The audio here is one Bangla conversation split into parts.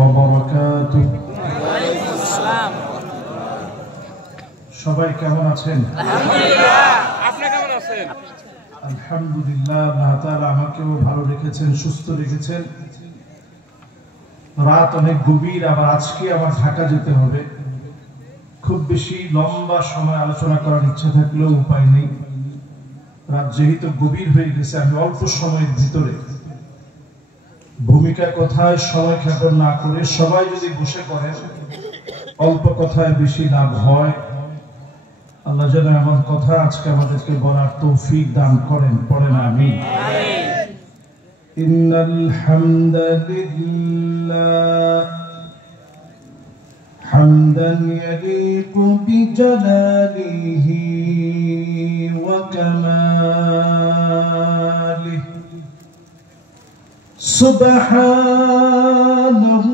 وبركاته সবাই কেমন আছেন? আলহামদুলিল্লাহ। আপনি কেমন আছেন? আলহামদুলিল্লাহ। আল্লাহ তাআলা আমাকেও ভালো রেখেছেন, সুস্থ রেখেছেন। রাত অনেক গভীর, আবার আজকে আমার ঢাকা যেতে হবে। খুব বেশি লম্বা সময় আলোচনা করার ইচ্ছা থাকলেও উপায় নেই। রাত যেহেতু গভীর হয়ে গেছে, আমি অল্প সময়ের ভিতরে ভূমিকা কথায় সময় ক্ষেপণ না করে সবাই যদি বসে পড়েন, অল্প কথায় বেশি লাভ হয়। আল্লাহ যেন এমন কথা আজকে আমাদেরকে বলার তৌফিক দান করেন। পড়েন আমিন। ইন্নাল হামদালিল্লাহ হামদান ইয়ালিকু বিজালালিহি ওয়া কামালিহি سبحانه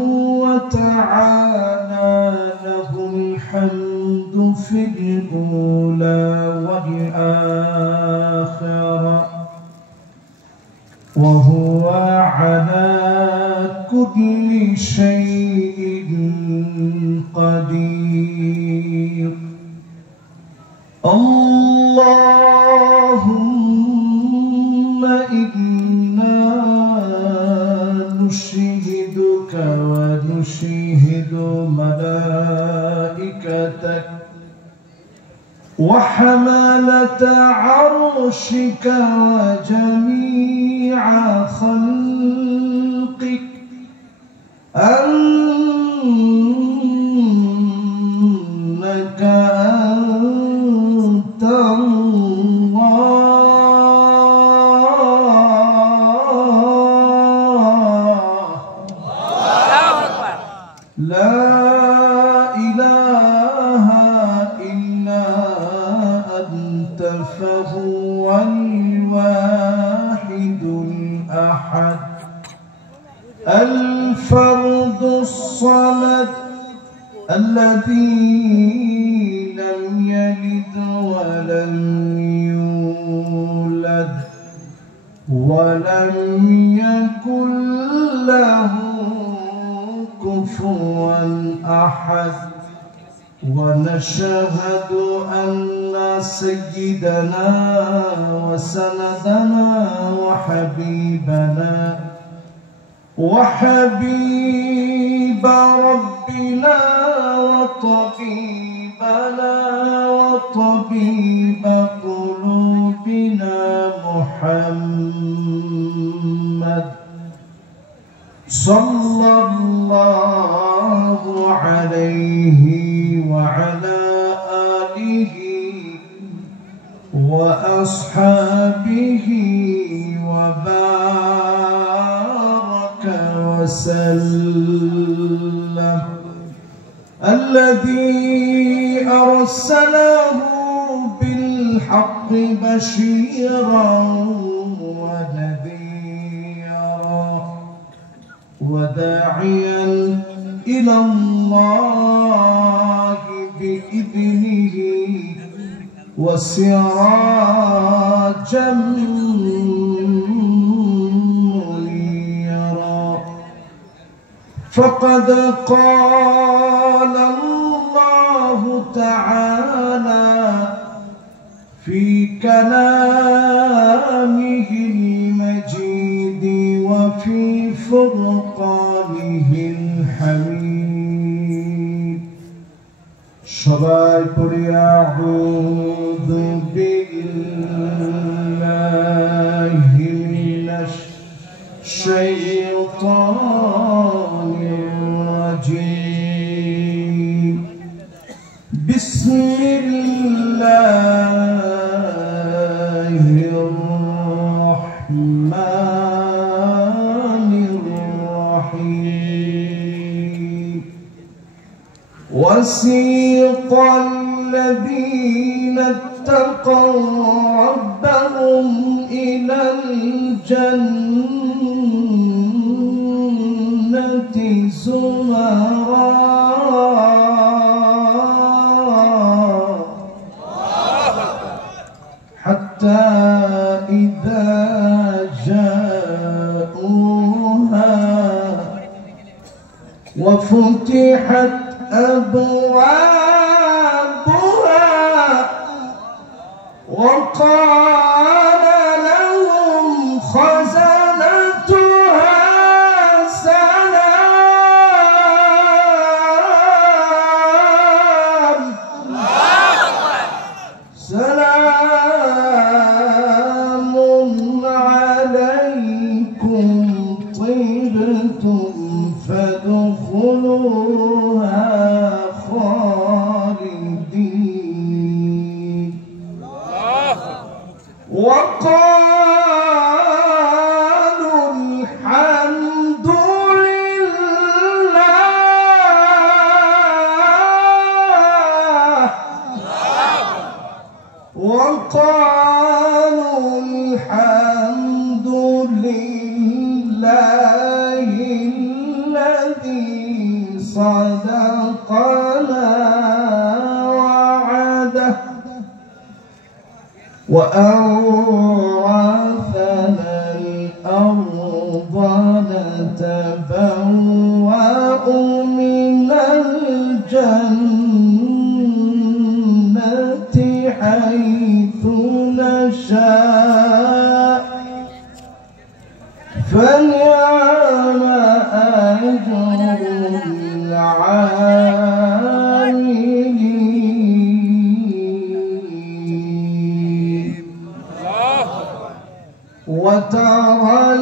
وتعالى له الحمد في الأولى والآخرة وهو على كل شيء قدير اللهم إنا نشهدك ونشهد ملائكتك وحملة عرشك وجميع خلقك أنك أنت لا إله إلا أنت فهو الواحد الأحد الفرد الصمد الذي لم يلد ولم يولد ولم يكن له كفوا أحد ونشهد أن سيدنا وسندنا وحبيب ربنا وطبيب قلوبنا محمد صلى الله عليه وعلى آله وأصحابه وبارك وسلم الذي أرسله بالحق بشيرا ونذيرا وداعيا إلى الله بإذنه وسراجا منيرا فقد قال الله تعالى في كلامه المجيد وفي فرقانه الحميد সবাই পড়ি আউযু বিল্লাহি মিনাশ শাইতানির রাজীম বিসমিল্লাহির রাহমানির রাহিম وسيق الذين اتقوا ربهم إلى الجنة زمرا حتى إذا جاءوها وفتحت أبوابها وقال لهم خزنتها سلام عليكم طبتم فادخلوها خالدين وقالوا الحمد لله وقالوا الحمد لله الذي صدقنا وعده وأورثنا الأرض نتبوأ من الجنة حيث نشاء فنعم أجر العاملين وترى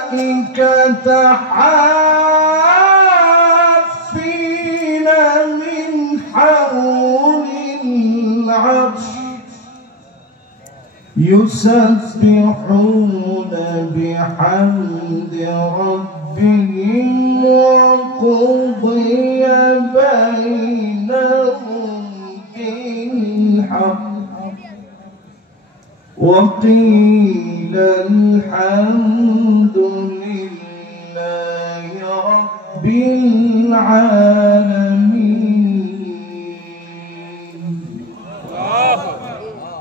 الملائكة حافين من حول العرش يسبحون بحمد ربهم وقضي بينهم بالحق وقيل الحمد لله رب العالمين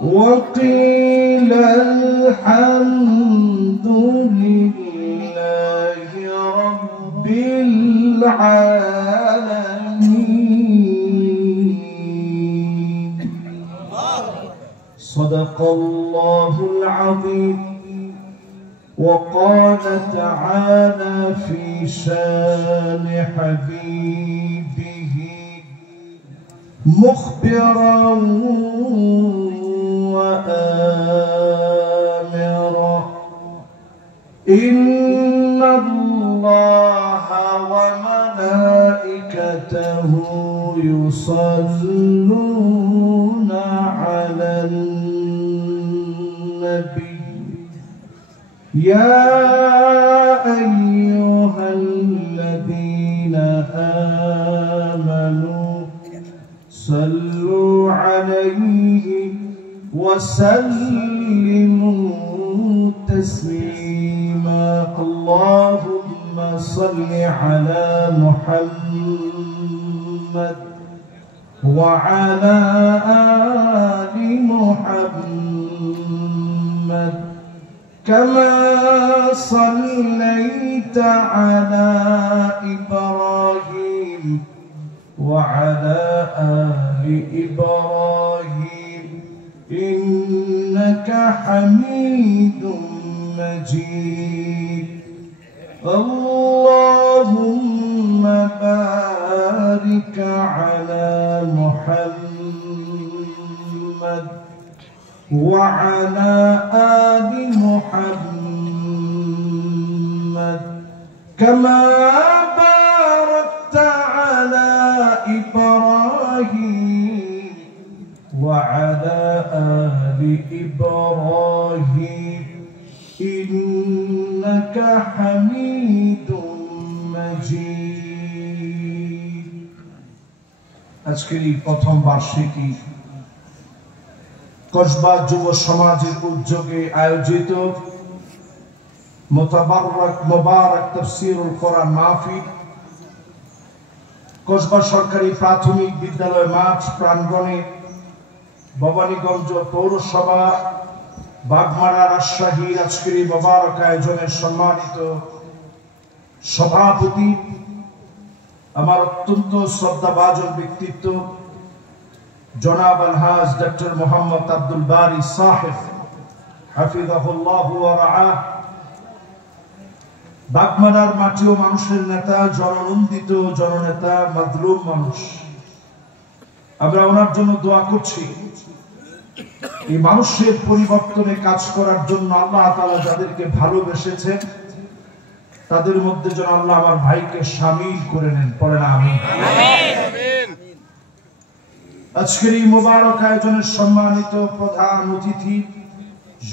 وقيل الحمد لله رب العالمين صدق الله العظيم وقال تعالى في شان حبيبه مخبرا وآمرا إن الله وملائكته يصلون على النبي يا أيها الذين آمنوا صلوا عليه وسلموا تسليما اللهم صل على محمد وعلى آل محمد كما صليت على إبراهيم وعلى آل إبراهيم إنك حميد مجيد اللهم بارك على محمد وعلى آل محمد كما باركت على إبراهيم وعلى آل إبراهيم إنك حميد مجيد আজকের এই প্রথম বার্ষিকী কসবা যুব সমাজের উদ্যোগে আয়োজিত মোবারক তাফসীরুল কোরআন মাহফিল কসবা সরকারি প্রাথমিক বিদ্যালয় মাঠ প্রাঙ্গণে ভবানীগঞ্জ পৌরসভা বাগমারা রাজশাহীর আজকের এই মোবারক আয়োজনের সম্মানিত সভাপতি, আমার অত্যন্ত শ্রদ্ধাভাজন ব্যক্তিত্ব জনাব আলহাজ ডক্টর মোহাম্মদ আব্দুল বারী সাহেব হাফিজাহুল্লাহু ওয়া রাআহ, বাগমারার মাটি ও মানুষের নেতা, জননন্দিত জননেতা, মাজলুম মানুষ। আমরা ওনার জন্য দোয়া করছি, এই মানুষের পরিবর্তনে কাজ করার জন্য আল্লাহ তাআলা যাদেরকে ভালোবেসেছেন তাদের মধ্যে যেন আল্লাহ আমার ভাইকে শামিল করে নেন। পড়েন আমিন। আজকের এই মোবারক আয়োজনের সম্মানিত প্রধান অতিথি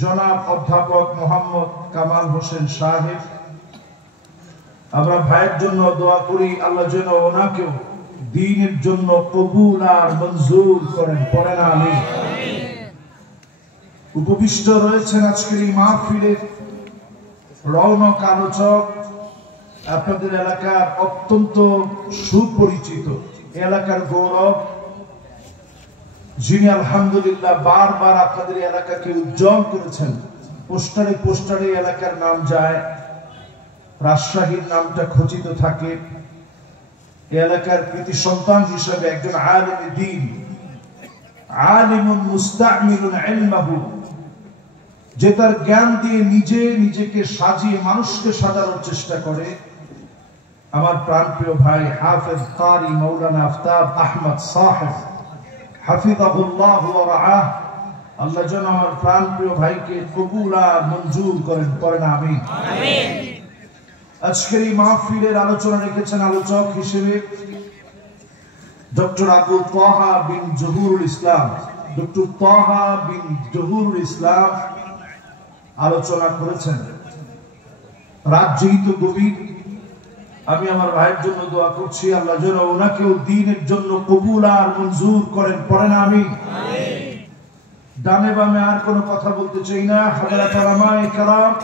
জনাব অধ্যাপক মোহাম্মদ কামাল হোসেন সাহেব, আমরা ভাইয়ের জন্য দোয়া করি আল্লাহ যেন ওনাকেও দ্বীনের জন্য কবুল আর মঞ্জুর করেন। পড়েন আমিন। উপবিষ্ট রয়েছেন আজকের এই মাহফিলের রৌনক আলোচক, আপনাদের এলাকার অত্যন্ত সুপরিচিত এলাকার গৌরব, যিনি আলহামদুলিল্লাহ বারবার আপনাদের এলাকাকে উজ্জ্বল করেছেন। পোস্টারে পোস্টারে এলাকার নাম যায়, রাজশাহীর নামটা খচিত থাকে। এলাকার কৃতি সন্তান হিসেবে একজন আলিমে দ্বীন, আলিমুন মুস্তামিলুন ইলমাহু, যে তার জ্ঞান দিয়ে নিজেকে সাজিয়ে মানুষকে সাজানোর চেষ্টা করে, আমার প্রাণপ্রিয় ভাই হাফেজ কারি মাওলানা আফতাব আহমদ সাহেব হাফিজাহুল্লাহু ওয়া রাআহ, আল্লাহ যেন আমার প্রাণপ্রিয় ভাইকে কবুল আর মঞ্জুর করেন। পড়েন আমিন। আজকের এই মাহফিলের আলোচনা রেখেছেন আলোচক হিসেবে ডক্টর আবু তাহা বিন জহুরুল ইসলাম। ডক্টর তাহা বিন জহুরুল ইসলাম আলোচনা করেছেন। রাত যেহেতু গভীর, আমি আমার ভাইয়ের জন্য দোয়া করছি আল্লাহ যেন ওনাকেও দ্বীনের জন্য কবুল আর মঞ্জুর করেন। পড়েন আমিন। ডানে বামে আর কোনো কথা বলতে চাই না। হাযরাত উলামায়ে কেরাম,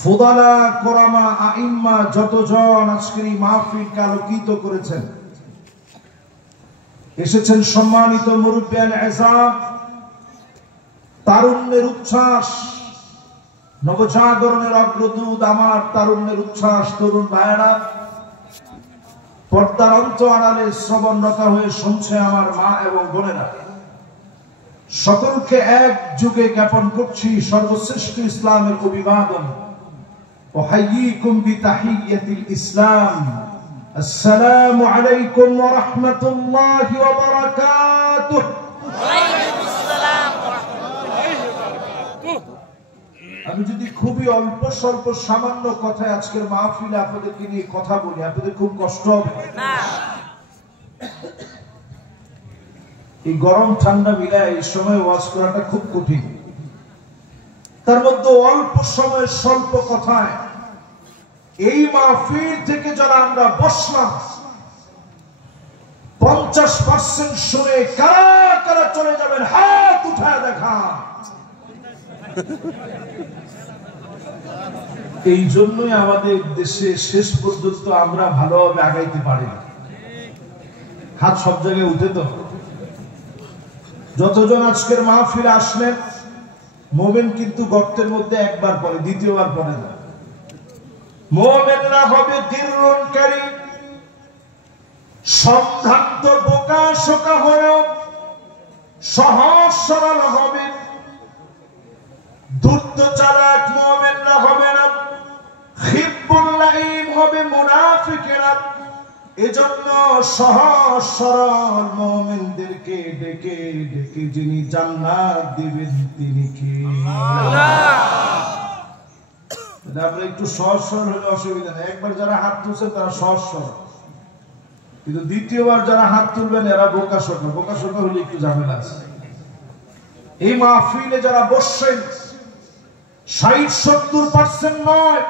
ফুদালা, কোরামা, আইম্মা যতজন আজকের এই মাহফিলকে আলোকিত করেছেন, এসেছেন সম্মানিত মুরব্বিয়ান এজাম, তারুণ্যের উচ্ছ্বাস, নবজাগরণের অগ্রদূত, আমার তারুণ্যের উচ্ছ্বাস, তরুণ ভাইয়েরা, পর্দার অন্ত আড়ালে শ্রবণরত হয়ে শুনছে আমার মা এবং বোনেরা, সকলকে এক যুগে জ্ঞাপন করছি সর্বশ্রেষ্ঠ ইসলামের অভিবাদন। ওয়াহাইয়িকুম বিতাহিয়্যাতিল ইসলাম, আসসালামু আলাইকুম ওয়া রাহমাতুল্লাহি ওয়া বারাকাতুহু। আমি যদি খুবই অল্প স্বল্প সামান্য কথায় আজকের মাহফিলে আপনাদেরকে নিয়ে কথা বলি, আপনাদের খুব কষ্ট হবে। এই গরম ঠান্ডা মিলায় এই সময় ওয়াজ করাটা খুব কঠিন। তার মধ্যে অল্প সময়ের স্বল্প কথায় এই মাহফিল থেকে যারা আমরা বসলাম, 50% শুনে কারা কারা চলে যাবেন হাত উঠায় দেখা। এই জন্যই আমাদের দেশে শেষ পর্যন্ত আমরা ভালোভাবে আগাইতে পারি না। হাত সব জায়গায় উঠে তো। যতজন আজকের মাহফিলে আসলেন, মোমেন কিন্তু গর্তের মধ্যে একবার পড়ে, দ্বিতীয়বার পড়ে না। মোমেনরা হবে দীর্ঘকারী, সম্ভ্রান্ত বোকা শোকা হয়েও সহজ সরল হবে। ধূর্ত চালাক মুমিনরা হবে না, খিব্বুল লাঈম হবে মুনাফিকেরা। এজন্য সহজ সরল মুমিনদেরকে ডেকে ডেকে যিনি জান্নাত দিবেন তিনি কে? আমরা একটু সহজ সরল হলে অসুবিধা নেই। একবার যারা হাত তুলছেন তারা সহজ সরল, কিন্তু দ্বিতীয়বার যারা হাত তুলবেন এরা বোকা শোকা। বোকা শোকা হলে একটু ঝামেলা আছে। এই মাহফিলে যারা বসছেন 60-70% নয়,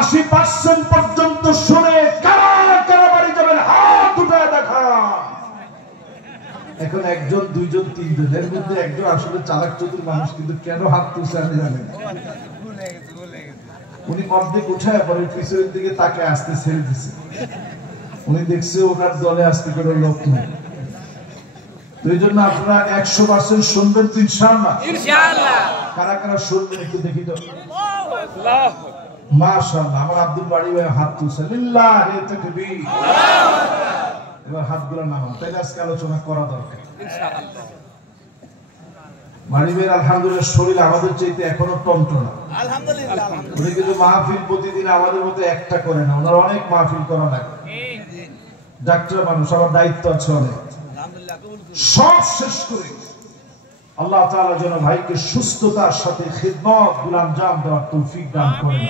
80% পর্যন্ত শুনে কারা কারা বাড়ি যাবেন হাত উঠে দেখা। এখন একজন, দুইজন, তিনজন, এর মধ্যে একজন আসলে চালাক চতুর মানুষ, কিন্তু কেন হাত তুলছে আমি জানি না। উনি অর্ধেক উঠায় পরে পিছনের দিকে তাকে আসতে ছেড়ে দিচ্ছে। উনি দেখছে ওনার দলে আসতে কোনো লোক নেই। এই জন্য আপনারা 100% শুনবেন তো ইনশাআল্লাহ? ইনশাআল্লাহ। কারা কারা শুনবেন একটু দেখি তো। মাশাআল্লাহ, আমার আব্দুল বাড়ি ভাই হাত তুলছে, লিল্লাহি তাকবীর। এবার হাতগুলো নামান, তাই আজকে আলোচনা করা দরকার ইনশাআল্লাহ। বাড়ি ভাই আলহামদুলিল্লাহ শরীর আমাদের চাইতে এখনো টনটনা, আলহামদুলিল্লাহ। উনি কিন্তু মাহফিল প্রতিদিন আমাদের মতো একটা করে না, ওনার অনেক মাহফিল করা লাগে। ডাক্তার মানুষ, আমার দায়িত্ব আছে অনেক। সব শেষ করে আল্লাহ তাআলা যেন ভাইকে সুস্থতার সাথে খিদমত গুলাম জাম দেওয়ার তৌফিক দান করেন।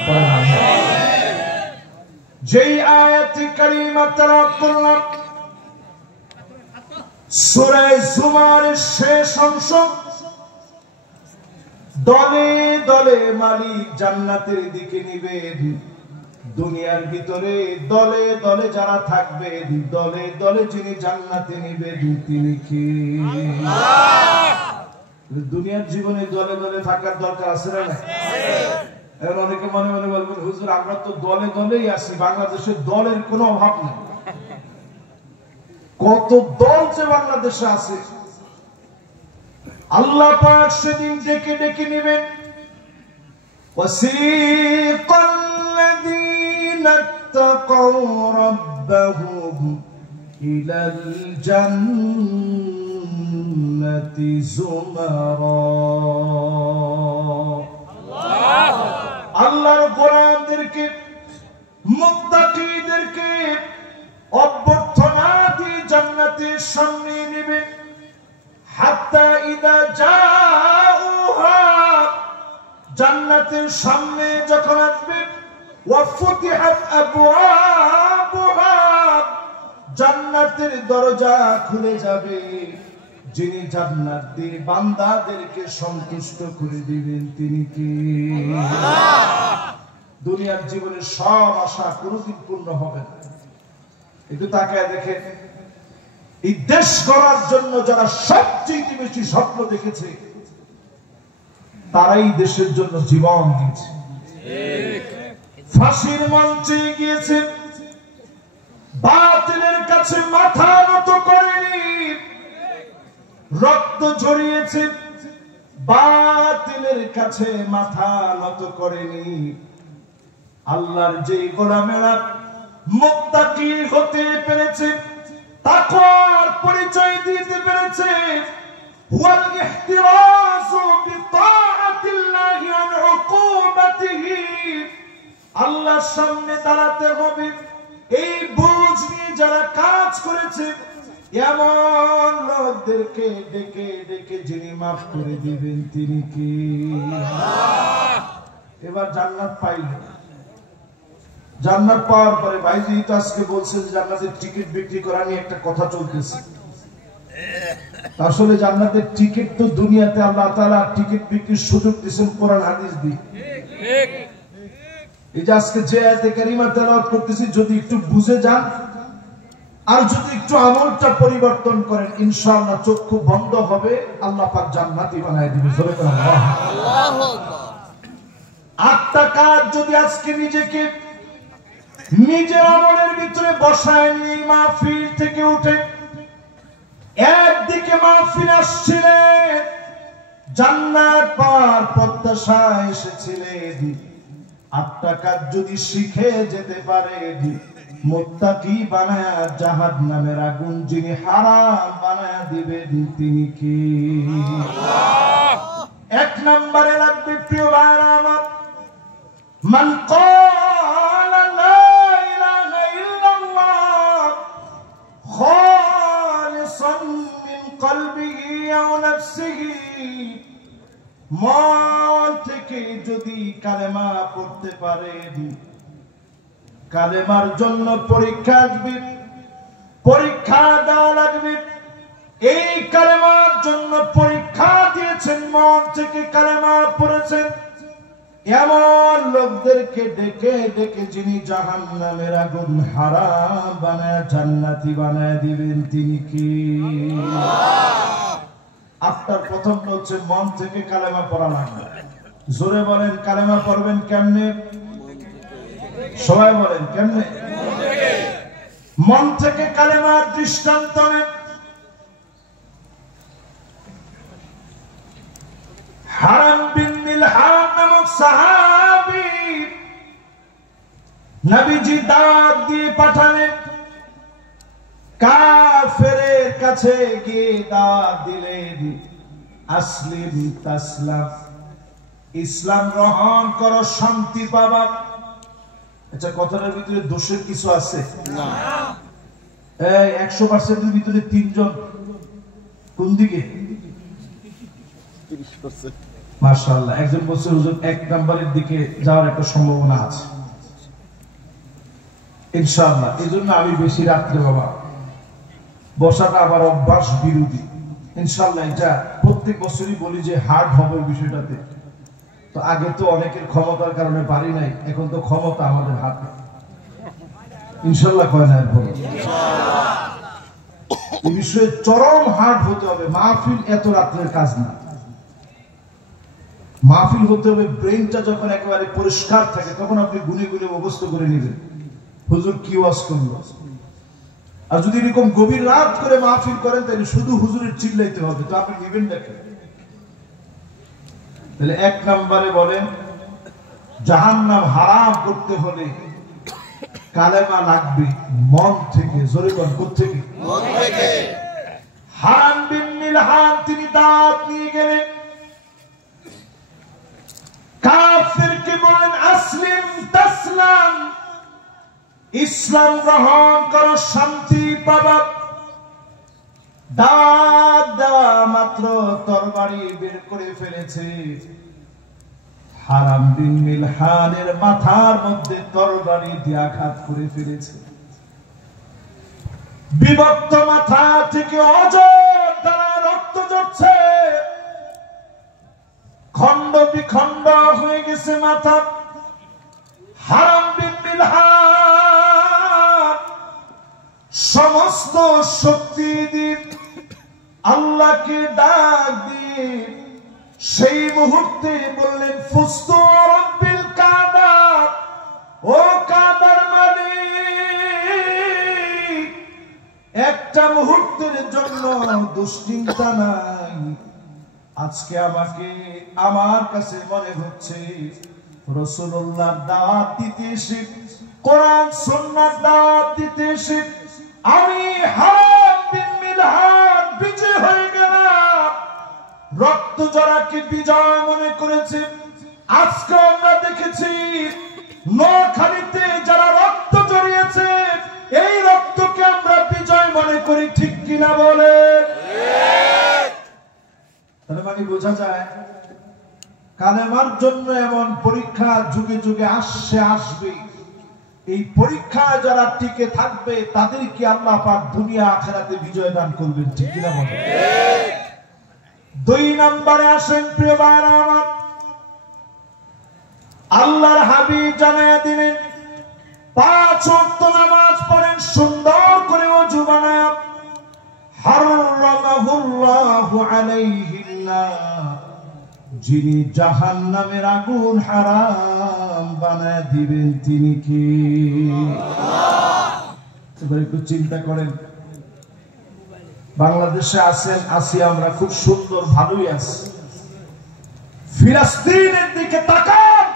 যেই আয়াতে কারিমা তেলাওয়াত করলাম সূরা জুমারের শেষ অংশ, দলে দলে মালিক জান্নাতের দিকে নিবেন, দুনিয়ার ভিতরে দলে দলে যারা থাকবে, দলে দলে যিনি জান্নাতে নিবেন তিনি কে? দুনিয়ার জীবনে দলে দলে থাকার দরকার আছে না? এখন অনেকে মনে মনে বলবেন, হুজুর আমরা তো দলে দলেই আছি, বাংলাদেশে দলের কোনো অভাব নেই। কত দল যে বাংলাদেশে আছে, আল্লাহ পাক সেদিন ডেকে ডেকে নেবেন। وَسِيقَ الَّذِينَ اتَّقَوْا رَبَّهُمْ إِلَى الْجَنَّةِ زُمَرًا। আল্লাহর গোলামদেরকে, মুত্তাকীদেরকে অভ্যর্থনা দিয়ে জান্নাতের সামনে নেবেন। হাত্তা ইদা জাউহা, জান্নাতের সামনে যখন আসবে, ওয়া ফুতিহাত আবওয়াবুহা, জান্নাতের দরজা খুলে যাবে। যিনি জান্নাত দিয়ে বান্দাদেরকে সন্তুষ্ট করে দিবেন তিনি কে? দুনিয়ার জীবনের সব আশা কোনদিন পূর্ণ হবে না। একটু তাকায় দেখেন, এই দেশ গড়ার জন্য যারা সবচেয়ে বেশি স্বপ্ন দেখেছে তারাই দেশের জন্য জীবন দিয়েছে, ফাঁসির মঞ্চে গিয়েছে, বাতিলের কাছে মাথা নত করেনি, রক্ত ঝরিয়েছে, বাতিলের কাছে মাথা নত করেনি। আল্লাহর যে গোলামেরা মুত্তাকি হতে পেরেছে, তাকওয়ার পরিচয় দিতে পেরেছে, হুয়াল ইহতিরাজু বিতাআতিল্লাহি আন উকুবাতিহি, আল্লাহর সামনে দাঁড়াতে হবে এই বুঝ নিয়ে যারা কাজ করেছে, এমন লোকদেরকে ডেকে ডেকে যিনি মাফ করে দিবেন তিনি কে? এবার জান্নাত পাইল। জান্নাত পাওয়ার পরে ভাইজি তো আজকে বলছেন জান্নাতের টিকিট বিক্রি করা নিয়ে একটা কথা চলতেছে। আসলে জান্নাতের টিকিট তো দুনিয়াতে আল্লাহ তাআলা টিকিট বিক্রির সুযোগ দিয়েছেন কোরআন হাদিস দিয়ে। ঠিক, এই যে আজকে যে আয়াতে কারিমা তেলাওয়াত করতেছি, যদি একটু বুঝে যান আর যদি একটু আমলটা পরিবর্তন করেন, ইনশাআল্লাহ চক্ষু বন্ধ হবে, আল্লাহ পাক জান্নাতি বানায় দিবেন। জোরে বলেন আল্লাহু আকবার। 8 টাকা যদি আজকে নিজেকে নিজের আমলের ভিতরে বসায় নিয়ে মাহফিল থেকে উঠে একদিকে মাহফিল আসছিলেন, জান্নাত পাওয়ার প্রত্যাশায় এসেছিলেন, 8 টাকা যদি শিখে যেতে পারে, মুত্তাকি বানায়া জাহান্নামের আগুন যিনি হারাম বানায়া দিবেন তিনি কে? এক নম্বরে লাগবে প্রিয় ভাইরা আমার, মান ক্বালা লা ইলাহা ইল্লাল্লাহ খালিসান মিন কলবিহি আও নাফসিহি, মন থেকে যদি কালেমা পড়তে পারেন, কালেমার জন্য পরীক্ষা আসবে, পরীক্ষা দেওয়া লাগবে। এই কালেমার জন্য পরীক্ষা দিয়েছেন, মন থেকে কালেমা পড়েছেন, এমন লোকদেরকে ডেকে ডেকে যিনি জাহান্নামের আগুন হারাম বানায় জান্নাতি বানায় দিবেন তিনি কি? আপনার প্রথমটা হচ্ছে মন থেকে কালেমা পড়া লাগবে। জোরে বলেন, কালেমা পড়বেন কেমনে? সবাই বলেন কেমনে? মন থেকে কালেমার দৃষ্টান্ত নেন। হারাম বিন মিলহান নামক সাহাবী নবীজি দাওয়াত দিয়ে পাঠালেন, কাফেরের কাছে গিয়ে দাওয়াত দিলেন, আসলিম তাসলাম, ইসলাম গ্রহণ করো, শান্তি পাবা। আচ্ছা, কথাটার ভিতরে দোষের কিছু আছে না? 100%-এর ভিতরে 3 জন কোন দিকে? 30%। মাশাআল্লাহ, একজন বলছে হুজুর 1 নম্বরের দিকে যাওয়ার একটা সম্ভাবনা আছে ইনশাআল্লাহ। এজন্য আমি বেশি রাত্রে বাবা বসাটা আবার অভ্যাস বিরোধী ইনশাআল্লাহ। এটা প্রত্যেক বছরই বলি যে হার্ড হবে বিষয়টাতে। তো আগে তো অনেকের ক্ষমতার কারণে পারি নাই, এখন তো ক্ষমতা আমাদের হাতে ইনশাআল্লাহ। কয় না এরপর এই বিষয়ে চরম হার্ড হতে হবে। মাহফিল এত রাত্রের কাজ না, মাহফিল হতে হবে ব্রেনটা যখন একেবারে পরিষ্কার থাকে তখন আপনি গুনে গুনে মুখস্থ করে নেবেন হুজুর কি ওয়াজ করলো। আর যদি এরকম গভীর রাত করে মাহফিল করেন তাহলে শুধু হুজুরের চিল্লাইতে হবে, তো আপনি নেবেন দেখেন। তাহলে 1 নম্বরে বলেন জাহান্নাম হারাম করতে হলে কালেমা লাগবে মন থেকে। জোরে বলেন কোত্থেকে? মন থেকে। হারাম বিন মিলহান তিনি দাওয়াত নিয়ে গেলেন, কাফিরকে বলেন আসলিম তাসলাম, ইসলাম গ্রহণ করো, শান্তি পাবা। দাওয়াত দেওয়া মাত্র তরবারি বের করে ফেলেছে, হারাম বিন মিলহানের মাথার মধ্যে তরবারি দিয়ে আঘাত করে ফেলেছে। বিভক্ত মাথা থেকে অজর দ্বারা রক্ত ঝরছে, খন্ড বিখন্ড হয়ে গেছে মাথা। হারাম বিন মিলহান সমস্ত শক্তি দিয়ে আল্লাহকে ডাক দিয়ে সেই মুহূর্তে বললেন ফুস্তু রাব্বিল কাবা, ও কাবার মালিক, একটা মুহূর্তের জন্য দুশ্চিন্তা নাই। আজকে আমাকে আমার কাছে মনে হচ্ছে রাসূলুল্লাহ দাওয়াত দিতে এসে, কোরআন সুন্নাহ দাওয়াত দিতে এসে আমি হারাম বিন মিলহান বিজয় হয়ে গেলাম। রক্ত জরাকে বিজয় মনে করেছে। আজকে আমরা দেখেছি নোয়াখালীতে যারা রক্ত জড়িয়েছে, এই রক্তকে আমরা বিজয় মনে করি, ঠিক কিনা বলে? তাহলে মানে বোঝা যায় কালেমার জন্য এমন পরীক্ষা যুগে যুগে আসবে। এই পরীক্ষায় যারা টিকে থাকবে তাদেরকে আল্লাহ পাক দুনিয়া আখিরাতে বিজয় দান করবেন, ঠিক কিনা বলে? 2 নম্বরে আসেন প্রিয় ভাইরা আমার, আল্লাহর হাবিব জানায়া দিলেন 5 ওয়াক্ত নামাজ পড়েন সুন্দর করে ওযু বানায়া। হারামাহুল্লাহু আলাইহিন নার, যিনি জাহান্নামের আগুন হারাম বানায় দিবেন তিনি কি? এবার একটু চিন্তা করেন, বাংলাদেশে আছেন, আছি আমরা খুব সুন্দর, ভালোই আছি। ফিলিস্তিনের দিকে তাকান,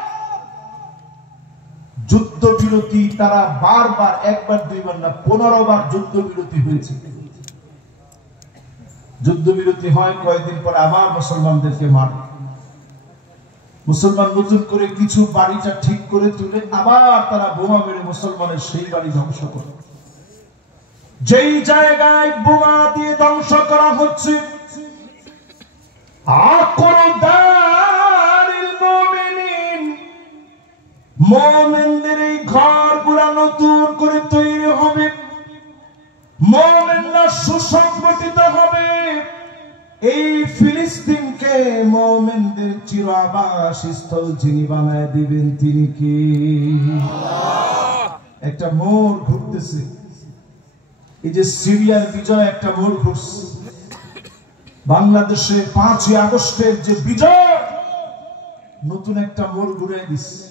যুদ্ধবিরতি তারা বারবার, 1 বার 2 বার না 15 বার যুদ্ধবিরতি হয়েছে। যুদ্ধবিরতি হয়, কয়েকদিন পর আবার মুসলমানদেরকে মারে। মুসলমান নতুন করে কিছু বাড়িটা ঠিক করে তুলে আবার তারা বোমা মেরে মুসলমানের সেই বাড়ি ধ্বংস করে। যেই জায়গায় বোমা দিয়ে ধ্বংস করা হচ্ছে, মুমিনদের এই ঘরগুলো নতুন করে তৈরি হবে, মুমিনরা সুসংগঠিত হবে। এই ফিলিস্তিনকে মুমিনদের চির আবাসস্থল যিনি বানায় দিবেন তিনি কি? একটা মোড় ঘুরতেছে, এই যে সিরিয়ার বিজয় একটা মোড় ঘুরছে। বাংলাদেশে 5ই আগস্টের যে বিজয়, নতুন একটা মোড় ঘুরাই দিচ্ছে।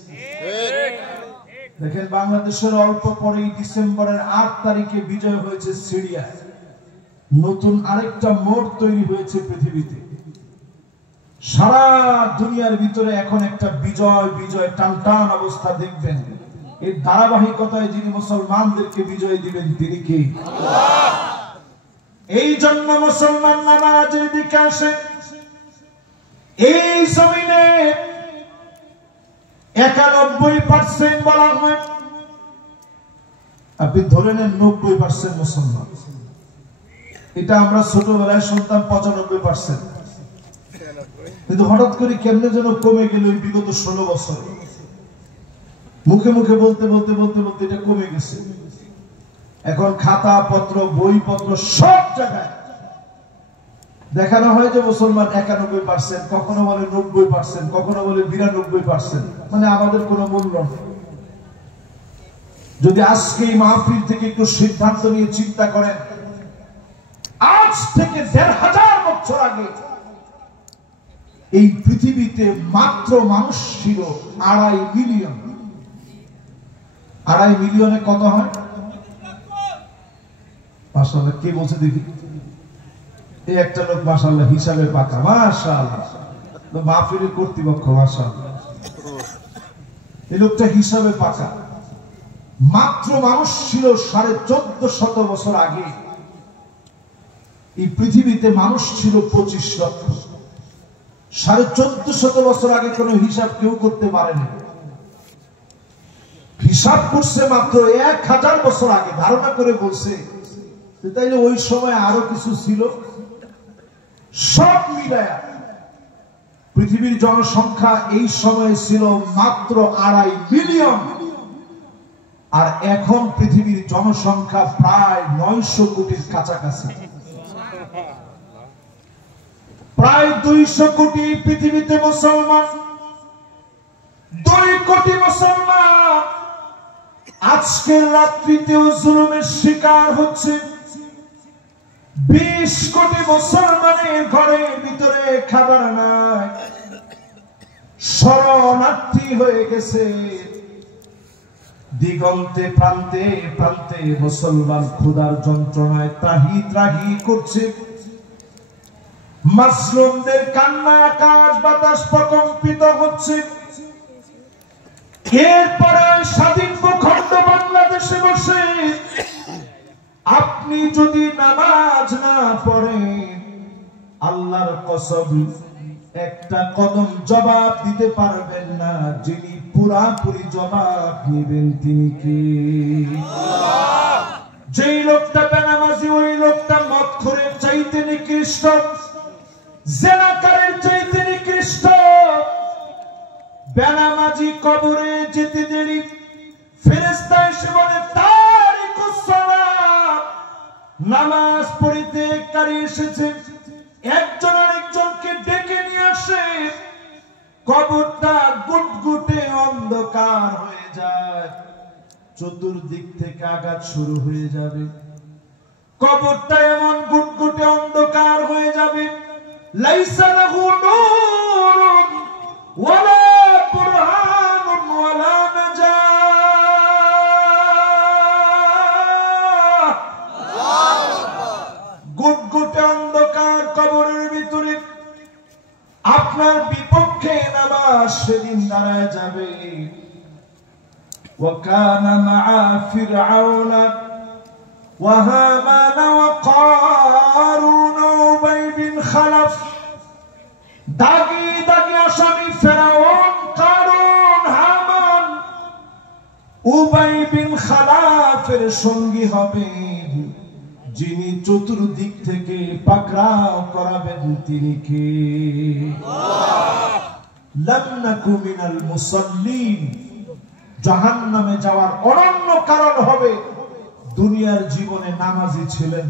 দেখেন বাংলাদেশের অল্প পরেই ডিসেম্বরের 8 তারিখে বিজয় হয়েছে সিরিয়ায়, নতুন আরেকটা মোড় তৈরি হয়েছে পৃথিবীতে। সারা দুনিয়ার ভিতরে এখন একটা বিজয় বিজয় টানটান অবস্থা দেখবেন। এই ধারাবাহিকতায় যিনি মুসলমানদেরকে বিজয় দিবেন তিনি কে? আল্লাহ। এই জন্য মুসলমান নামাজের দিকে আসে। এই জমিনে 91% বলা হয়, আপনি ধরে নেন 90% মুসলমান। এটা আমরা ছোটবেলায় শুনতাম 95%, কিন্তু হঠাৎ করে কেমনে যেন কমে গেল বিগত 16 বছর। মুখে মুখে বলতে বলতে বলতে বলতে এটা কমে গেছে। এখন খাতা পত্র বই পত্র সব জায়গায় দেখানো হয় যে মুসলমান 91%, কখনো বলে 90%, কখনো বলে 92%। মানে আমাদের কোনো মূল্য নেই। যদি আজকে এই মাহফিল থেকে একটু সিদ্ধান্ত নিয়ে চিন্তা করেন, আজ থেকে ১,৫০০ বছর আগে এই পৃথিবীতে মাত্র মানুষ ছিল ২.৫ মিলিয়ন। ২.৫ মিলিয়নে কত হয়? মাশাআল্লাহ, কে বলছে দেখি? এই একটা লোক মাশাআল্লাহ হিসাবে পাকা, মাশাআল্লাহ। মাহফিলের কর্তৃপক্ষ মাশাআল্লাহ, এই লোকটা হিসাবে পাকা। মাত্র মানুষ ছিল ১৪৫০ বছর আগে এই পৃথিবীতে মানুষ ছিল ২৫ লক্ষ। ১৪৫০ বছর আগে কোন হিসাব কেউ করতে পারেনি। হিসাব করছে মাত্র ১,০০০ বছর আগে, ধারণা করে বলছে তাইলে ওই সময় আরো কিছু ছিল। সব মিলায়া পৃথিবীর জনসংখ্যা এই সময় ছিল মাত্র ২.৫ মিলিয়ন। আর এখন পৃথিবীর জনসংখ্যা প্রায় ৯০০ কোটির কাছাকাছি। প্রায় ২০০ কোটি পৃথিবীতে মুসলমান। ২ কোটি মুসলমান আজকের রাত্রিতেও জুলুমের শিকার হচ্ছে। ২০ কোটি মুসলমানের ঘরের ভিতরে খাবার নাই, শরণার্থী হয়ে গেছে। দিগন্তে প্রান্তে প্রান্তে মুসলমান ক্ষুধার যন্ত্রণায় ত্রাহি ত্রাহি করছে। মাসলুমদের কান্না আকাশ বাতাস প্রকম্পিত হচ্ছে। এরপরে স্বাধীন ভূখণ্ড বাংলাদেশে বসে আপনি যদি নামাজ না পড়েন, আল্লাহর কসম একটা কদম জবাব দিতে পারবেন না। যিনি পুরাপুরি জবাব নেবেন তিনি কে? যেই লোকটা বেনামাজি, ওই লোকটা মদখোরের চাইতে নিকৃষ্ট, জিনাকারের চাইতে নিকৃষ্ট। বেনামাজি কবরে যেতে দেরি, ফেরেশতা এসে বলে তারিকুস সালাত, নামাজ পড়িতে কারি এসেছে। একজন আরেকজনকে ডেকে নিয়ে আসে। কবরটা গুটগুটে অন্ধকার হয়ে যায়, চতুর্দিক থেকে আঘাত শুরু হয়ে যাবে। কবরটা এমন গুটগুটে অন্ধকার হয়ে যাবে, লাইসা লাহু নূরুন ওয়ালা বুরহানুন ওয়ালা নাজাহ। গুটগুটে অন্ধকার কবরের ভিতরে। আপনার বিপক্ষে নামাজ সেদিন দাঁড়ায় যাবে। ওয়াকানা মাআ ফিরআউনা ওয়া হামানা ওয়া কারুন উবাই বিন খালাফ। দাগি দাগি আসামি ফিরআউন, কারুন, হামান, উবাই বিন খালাফের সঙ্গী হবে যিনি চতুর্দিক থেকে পাকড়াও করাবেন তিনি কে? লাম নাকু মিনাল মুসাল্লিন। জাহান্নামে যাওয়ার অনন্য কারণ হবে দুনিয়ার জীবনে নামাজি ছিলেন।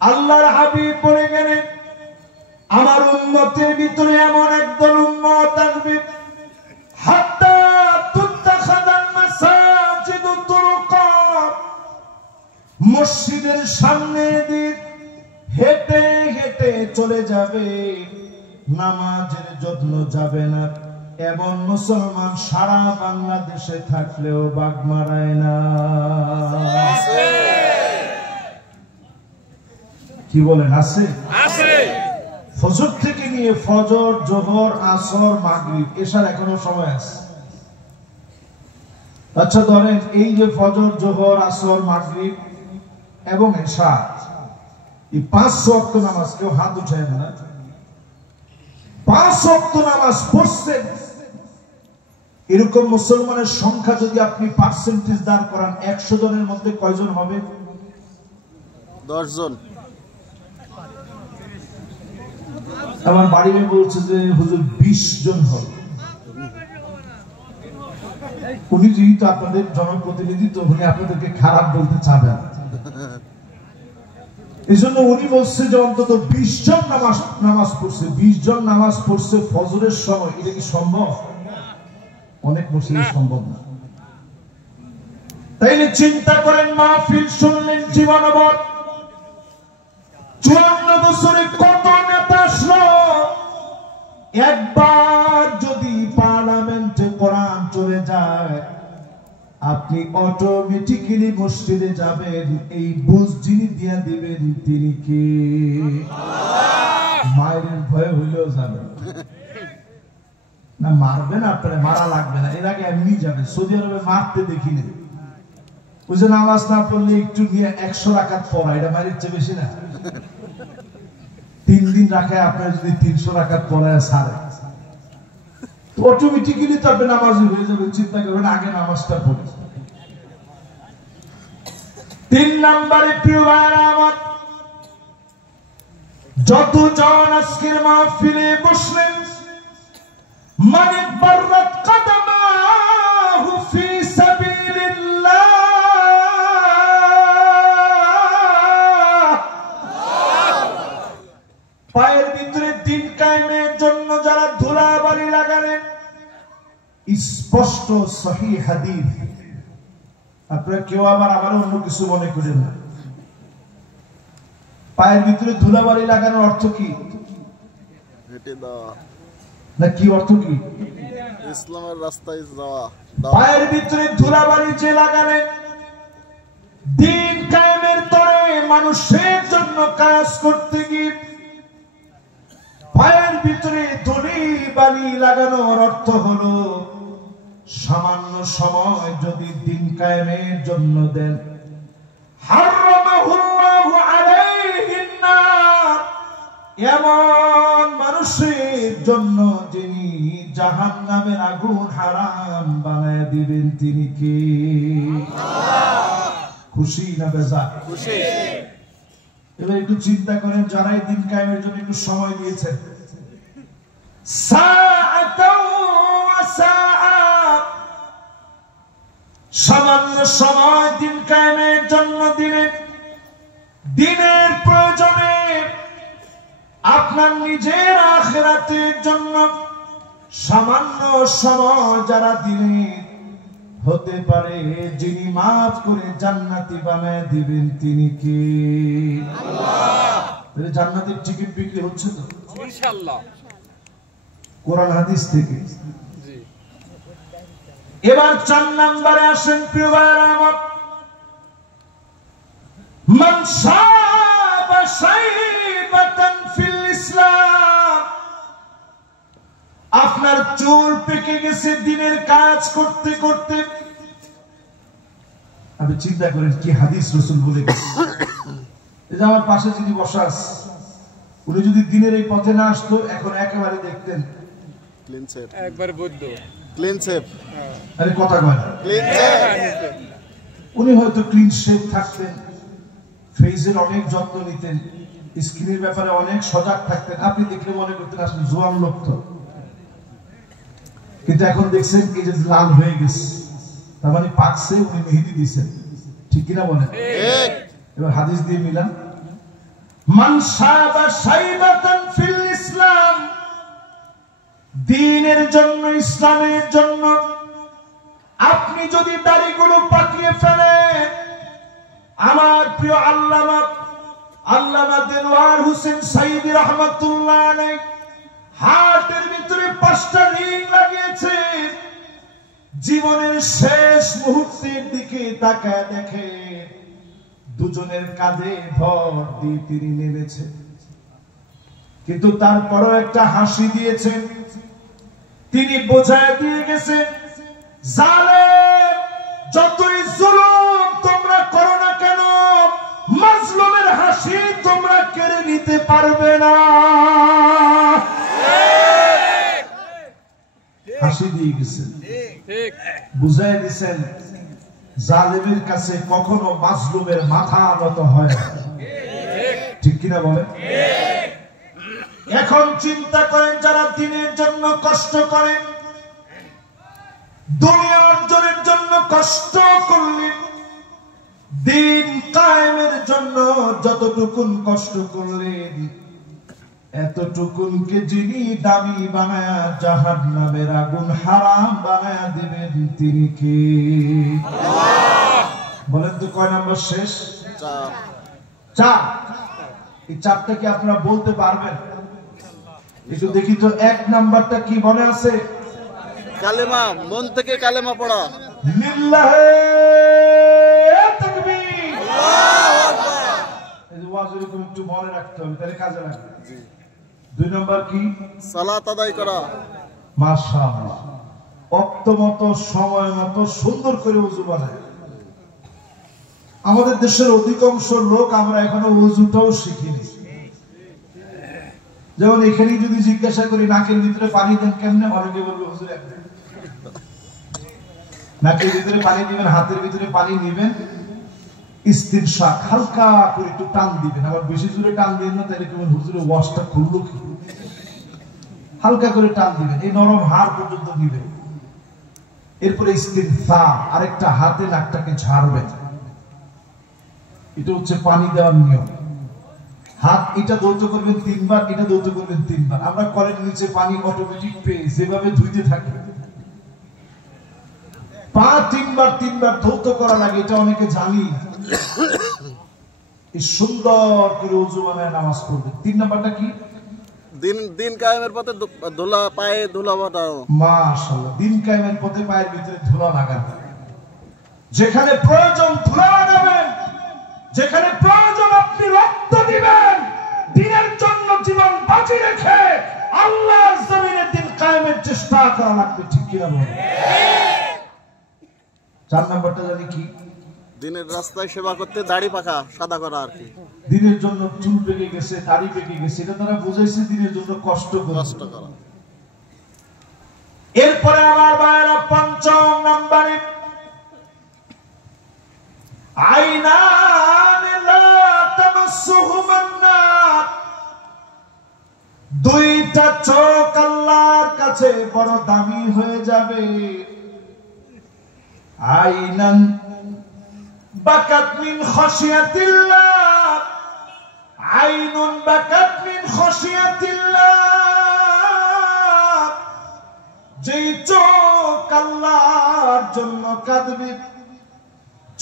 আল্লাহর হাবিব বলে গেলেন, আমার উম্মতের ভিতরে এমন একদল উম্মত আসবে, হাত্তা তুত্তাখাদাল মাসাজিদু তুরুকা। মসজিদের সামনে দিয়ে হেঁটে হেঁটে চলে যাবে, নামাজের জন্য যাবে না। এমন মুসলমান সারা বাংলাদেশে থাকলেও বাগ মারায় না। কি বলেন, আছে? ফজর থেকে নিয়ে ফজর, জোহর, আসর, মাগরিব, এশার এখনো সময় আছে। আচ্ছা ধরেন এই যে ফজর, জোহর, আসর, মাগরিব এবং এশা, এই 5 ওয়াক্ত নামাজ, কেউ হাত উঠায় না, 5 ওয়াক্ত নামাজ পড়ছেন, এরকম মুসলমানের সংখ্যা যদি আপনি পার্সেন্টেজ দাঁড় করান 100 জনের মধ্যে কয়জন হবে? 10 জন। আমার বাড়ি মেয়ে বলছে যে হুজুর 20 জন হবে। উনি যেহেতু আপনাদের জনপ্রতিনিধি, তো উনি আপনাদেরকে খারাপ বলতে চাবেন, এই জন্য উনি বলছে যে অন্তত 20 জন নামাজ পড়ছে। 20 জন নামাজ পড়ছে ফজরের সময়, এটা কি সম্ভব? অনেক মসজিদে সম্ভব না। তাইলে চিন্তা করেন, মাহফিল শুনলেন জীবনভর, 54 বছরে কত নেতা আসলো, একবার যদি পার্লামেন্টে কোরআন চলে যায়, আপনি অটোমেটিক্যালি মসজিদে যাবেন। এই বুঝ যিনি দিয়া দিবেন তিনি কে? মায়ের ভয় হইলেও যাবেন না, মারবেন আপনারা, মারা লাগবে না, এর আগে এমনি যাবে। সৌদি আরবে মারতে দেখিনি, ওই যে নামাজ না পড়লে একটু নিয়ে 100 রাকাত পড়া, এটা মারির চেয়ে বেশি না। 3 দিন রাখায় আপনার যদি 300 রাকাত পড়ায় সারে, অটোমেটিক্যালি তো আপনি নামাজি হয়ে যাবেন। চিন্তা করবেন আগে নামাজটা পড়ে। 3 নম্বরে প্রিয় ভাইরা আমার, যতজন আজকের মাহফিলে বসলেন, মানে বাররাত কদমাহু ফি সাবিলিল্লাহ, পায়ের ভিতরে দিন কায়েমের জন্য যারা ধুলাবালি লাগালেন, স্পষ্ট সহিহ হাদিস। আপনারা কেউ আবার অন্য কিছু মনে করেন না। পায়ের ভিতরে ধুলাবালি লাগানোর অর্থ কি? হেঁটে দেওয়া না, কি অর্থ কি? ইসলামের রাস্তায় যাওয়া। পায়ের ভিতরে ধুলাবালি যে লাগালেন, দিন কায়েমের তরে মানুষের জন্য কাজ করতে গিয়ে পায়ের ভিতরে ধুলাবালি লাগানোর অর্থ হলো, সামান্য সময় যদি দিন কায়েমের জন্য দেন, হারামাহুল্লাহু আলাইহিন নার, এমন মানুষের জন্য যিনি জাহান্নামের আগুন হারাম বানায় দিবেন তিনি কে? খুশি না বেজার? খুশি। এবার একটু চিন্তা করেন, যারা এই দিন কায়েমের জন্য একটু সময় দিয়েছেন, সামান্য সময় দিন কায়েমের জন্য দিলেন, দিনের প্রয়োজনে আপনার নিজের আখিরাতের জন্য সামান্য সময় যারা দিলেন, হতে পারে যিনি মাফ করে জান্নাতি বানায় দিবেন তিনি কে? আল্লাহ। জান্নাতের টিকিট বিক্রি হচ্ছে তো ইনশাআল্লাহ, কোরআন হাদিস থেকে। এবার 4 নম্বরে আসেন প্রিয় ভাইরা আমার, মান শাবা শাইবাতান ফিল ইসলাম, আপনার চুল পেকে গেছে দিনের কাজ করতে করতে। আপনি চিন্তা করেন কি হাদিস রাসূল বলে গেছে। এই যে আমার পাশে যিনি বসা আছে, উনি যদি দিনের এই পথে না আসতো, এখন একেবারে দেখতেন ক্লিন শেপ, একবার বৈদ্য ক্লিন শেপ। আরে কথা কয় না, ক্লিন শেপ। উনি হয়তো ক্লিন শেপ থাকতেন, ফেসের অনেক যত্ন নিতেন, স্কিনের ব্যাপারে অনেক সজাগ থাকতেন। আপনি দেখলে মনে করতেন আসলে জোয়ান লোক তো, কিন্তু এখন দেখছেন এই যে লাল হয়ে গেছে, তার মানে পাকছে, উনি মেহেদি দিয়েছেন। ঠিক কিনা বলেন? এবার হাদিস দিয়ে মিলান, মান শাবা শাইবাতান ফিল ইসলাম, দ্বীনের জন্য, ইসলামের জন্য আপনি যদি দাড়িগুলো পাকিয়ে ফেলেন, আমার প্রিয় আল্লামা দেলোয়ার হোসেন সাইদি রাহমাতুল্লাহ আলাইহি হাতের ভিতরে 5টা রিং লাগিয়েছে। জীবনের শেষ মুহূর্তের দিকে তাকায় দেখে দুজনের কাঁধে ভর দিয়ে তিনি নেমেছে, কিন্তু তারপরও একটা হাসি দিয়েছেন। তিনি বোঝায় দিয়ে গেছেন, জালেম নিতে পারবে না। হাসি দিয়ে গেছেন, বুঝাই দিচ্ছেন জালেমের কাছে কখনো মাজলুমের মাথা নত হয় না। ঠিক কিনা বলেন? এখন চিন্তা করেন, যারা দিনের জন্য কষ্ট করেন, দুনিয়া অর্জনের জন্য কষ্ট করলেন, দিন কায়েমের জন্য যতটুকুন কষ্ট করলেন, এতটুকুনকে যিনি দামি বানায়া জাহান্নামের আগুন হারাম বানায়া দিবেন তিনি কে? বলেন তো কয় নাম্বার শেষ? চার। এই চারটা কি আপনারা বলতে পারবেন? একটু দেখি তো, এক নাম্বারটা কি মনে আছে? কালেমা, মন থেকে কালেমা পড়া। লিল্লাহে তাকবীর। আল্লাহু আকবার। এই ওয়াজের কোন একটু মনে রাখতে হবে, তাহলে কাজে লাগবে। দুই নাম্বার কি? সালাত আদায় করা। মাশাআল্লাহ, ওয়াক্ত মতো সময় মতো সুন্দর করে ওযু বানায়। আমাদের দেশের অধিকাংশ লোক আমরা এখনো ওযুটাও শিখিনি। যেমন এখানে যদি জিজ্ঞাসা করি নাকের ভিতরে পানি দেন কেমনে, অনেকে বলবে হুজুর একদম। নাকের ভিতরে পানি দিবেন, হাতের ভিতরে পানি নেবেন, ইস্তিনশাক হালকা করে একটু টান দিবেন। আবার বেশি জোরে টান দিবেন না, তাহলে কেমন হুজুরের ওয়াশটা খুললো কি? হালকা করে টান দিবেন, এই নরম হাড় পর্যন্ত দিবেন। এরপরে ইস্তিনসার, আরেকটা হাতে নাকটাকে ঝাড়বেন। এটা হচ্ছে পানি দেওয়ার নিয়ম। হাত এটা দৌত করবেন 3 বার, এটা দৌত করবেন 3 বার। আমরা কলের নিচে পানি অটোমেটিক পেয়ে যেভাবে ধুইতে থাকি, পা 3 বার ধৌত করা লাগে, এটা অনেকে জানি না। এই সুন্দর করে ওযু বানায় নামাজ পড়বে। 3 নাম্বারটা কি? দিন কায়েমের পথে ধুলা, পায়ে ধুলা বাটানো। মাশাআল্লাহ, দিন কায়েমের পথে পায়ের ভিতরে ধুলা লাগানো। যেখানে প্রয়োজন ধুলা লাগাবেন, যেখানে প্রয়োজন আপনি রক্ত দিবেন, দিনের জন্য জীবন বাজি রেখে আল্লাহর জমিনে দিন কায়েমের চেষ্টা করা লাগবে। ঠিক কিনা বলেন? 4 নাম্বারটা জানি কি? দিনের রাস্তায় সেবা করতে দাড়ি পাকা সাদা করা আর কি। দিনের জন্য চুল পেকে গেছে, দাড়ি পেকে গেছে, এটা তারা বুঝাইছে দিনের জন্য কষ্ট করা। এরপরে আমার ভাইয়েরা 5 নম্বরে আইনান লা তামাসসুহুমান নার, দুইটা চোখ আল্লাহর কাছে বড় দামি হয়ে যাবে। আইনান বাকাত মিন খাশিয়াতিল্লাহ, আইনুন বাকাত মিন খাশিয়াতিল্লাহ, যেই চোখ আল্লাহর জন্য কাঁদবে,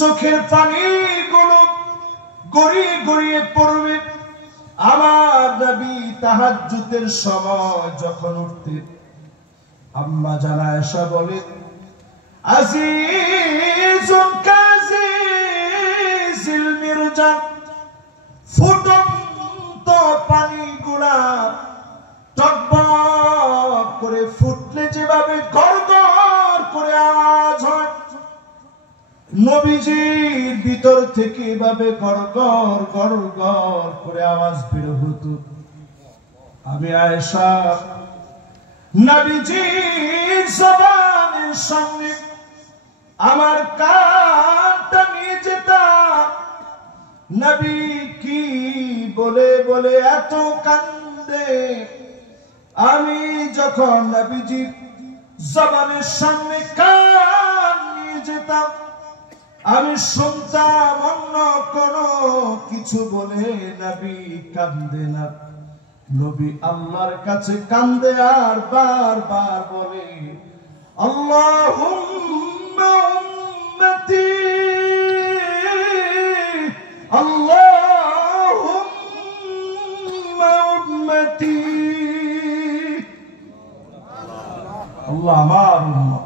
চোখের পানিগুলো গড়িয়ে গড়িয়ে পড়বে। আমার নবী তাহাজ্জুদের সময় যখন উঠতেন, আম্মা জানা আয়েশা বলে, আজিজুন কাজিজিল মিরজান, ফুটন্ত পানিগুলা টকবক করে ফুটলে যেভাবে গড়গড় করে আওয়াজ হয়, নবীজির ভিতর থেকে এভাবে গড়গড় গড়গড় করে আওয়াজ বের হতো। আমি আয়েশা নবীজির জবানের সামনে আমার কানটা নিয়ে যেতাম, নবী কি বলে বলে এত কান্দে। আমি যখন নবীজির জবানের সামনে কান নিয়ে যেতাম, আমি শুনতাম অন্য কোন কিছু বলে নবী কান্দে না। নবী আল্লাহর কাছে কান্দে আর বারবার বলে, আল্লাহুম্মা উম্মতি, আল্লাহুম্মা উম্মতি। আল্লাহ আমার উম্মত,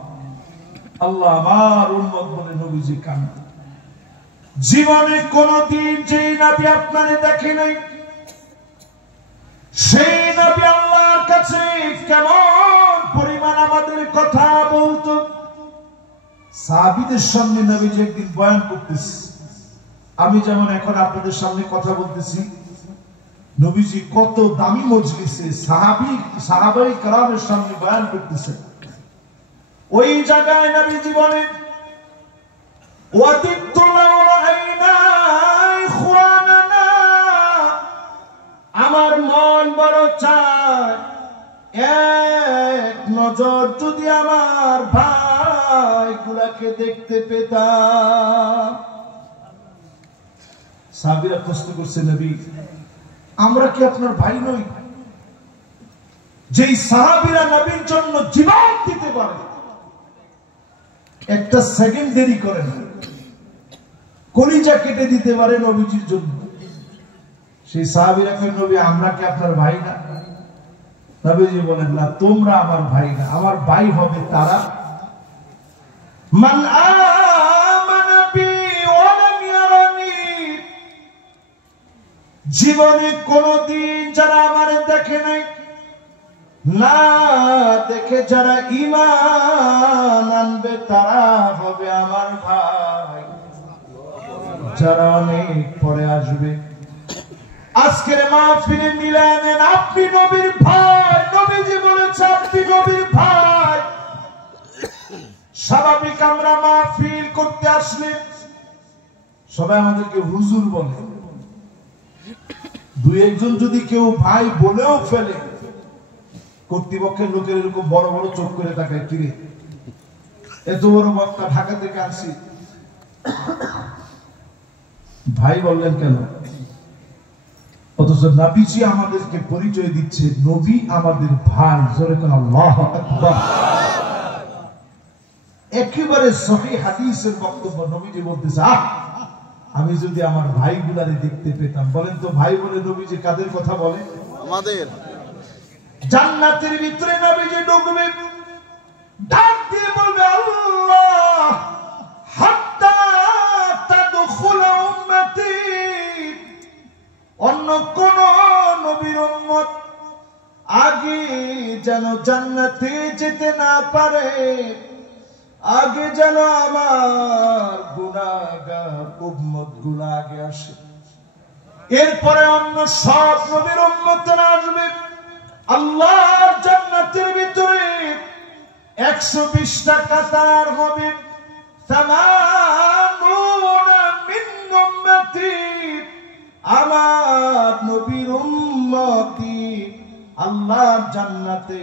আল্লাহ আমার উম্মত বলে নবীজি কান্দে। জীবনে কোনদিন যেই নবী আপনারে দেখে নাই, সেই নবী আল্লাহর কাছে কেমন পরিমাণ আমাদের কথা বলতো। সাহাবীদের সামনে নবীজি একদিন বয়ান করতেছে, আমি যেমন এখন আপনাদের সামনে কথা বলতেছি, নবীজি কত দামি মজলিসে সাহাবাই কেরামের সামনে বয়ান করতেছেন। ওই জায়গায় নবীজি বলেন, আমার মন বড় চায় এক নজর যদি আমার ভাই গুলাকে দেখতে পেতাম। সাহাবীরা প্রশ্ন করছে, নবী আমরা কি আপনার ভাই নই? যেই সাহাবীরা নবীর জন্য জীবন দিতে পারে, একটা সেকেন্ড দেরি করেন, কলিজা কেটে দিতে পারে নবীজির জন্য, সেই সাহাবীরা কয়, নবী আমরা কি আপনার ভাই না? নবীজি বলেন, না, তোমরা আমার ভাই না, আমার ভাই হবে তারা মান আমানা বি ওয়া লাম ইয়ারানি, জীবনে কোনদিন যারা আমারে দেখে নাই, না দেখে যারা ঈমান আনবে তারা হবে আমার ভাই, যারা অনেক পরে আসবে। আজকের মাহফিলে মিলায় নেন, আপনি নবীর ভাই, নবীজি বলেছে আপনি নবীর ভাই। স্বাভাবিক আমরা মাহফিল করতে আসলে সবাই আমাদেরকে হুজুর বলে, দুই একজন যদি কেউ ভাই বলেও ফেলে, কর্তৃপক্ষের লোকের এরকম বড় বড় চোখ করে তাকায়, কিরে এত বড় বক্তা ঢাকা থেকে আসছি, ভাই বললেন কেন? অথচ নবীজি আমাদেরকে পরিচয় দিচ্ছে, নবী আমাদের ভাই। জোরে কোন আল্লাহু আকবার। একেবারে সহিহ হাদিসের বক্তব্য, নবীজি বলতেছে, আমি যদি আমার ভাইগুলারে দেখতে পেতাম। বলেন তো, ভাই বলে নবীজি কাদের কথা বলে? আমাদের। জান্নাতের ভিতরে নবীজি ঢুকবে, ডাক দিয়ে বলবে, আল্লাহ হাত্তা তাদখুল উম্মতি, অন্য কোন নবীর উম্মত আগে যেন জান্নাতে যেতে না পারে, আগে যেন আমার গুনাহগার উম্মত গুলো আগে আসে, এরপরে অন্য সব নবীর উম্মতরা আসবে। আল্লাহর জান্নাতের ভিতরে 120টা কাতার হবে, সামানুনা মিন উম্মতি, আমার নবীর উম্মতি আল্লাহর জান্নাতে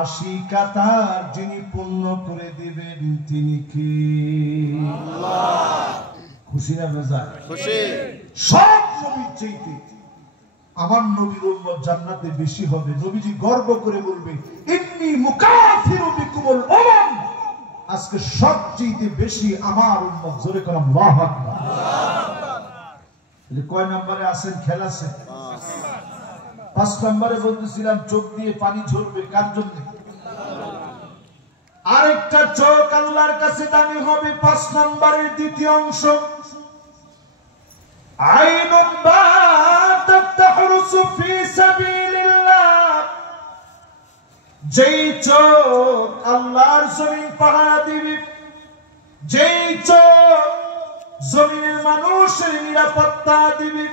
80 কাতার যিনি পূর্ণ করে দিবেন তিনি কি? আল্লাহ। খুশি না বেজার? খুশি। সব নবীর চাইতে আমার নবীর উম্মত জান্নাতে বেশি হবে। নবীজি গর্ব করে বলবে, ইন্নী মুকাফিরু বিকুমুল উমাম, আজকে সবচেয়ে বেশি আমার উম্মত। জোরে করে আল্লাহু আকবার। কয় নম্বরে আছেন? খেল আছে। 5 নম্বরে বলতেছিলাম চোখ দিয়ে পানি ঝরবে, কার জন্য? আরেকটা চোখ আল্লাহর কাছে দামি হবে। 5 নম্বরের দ্বিতীয় অংশ, আইনুন বাতাত তাহরুসু ফি সাবিলিল্লাহ, যেই চোখ আল্লাহর জমিন পাহারা দিবে, যেই চোখ জমিনের মানুষের নিরাপত্তা দিবে,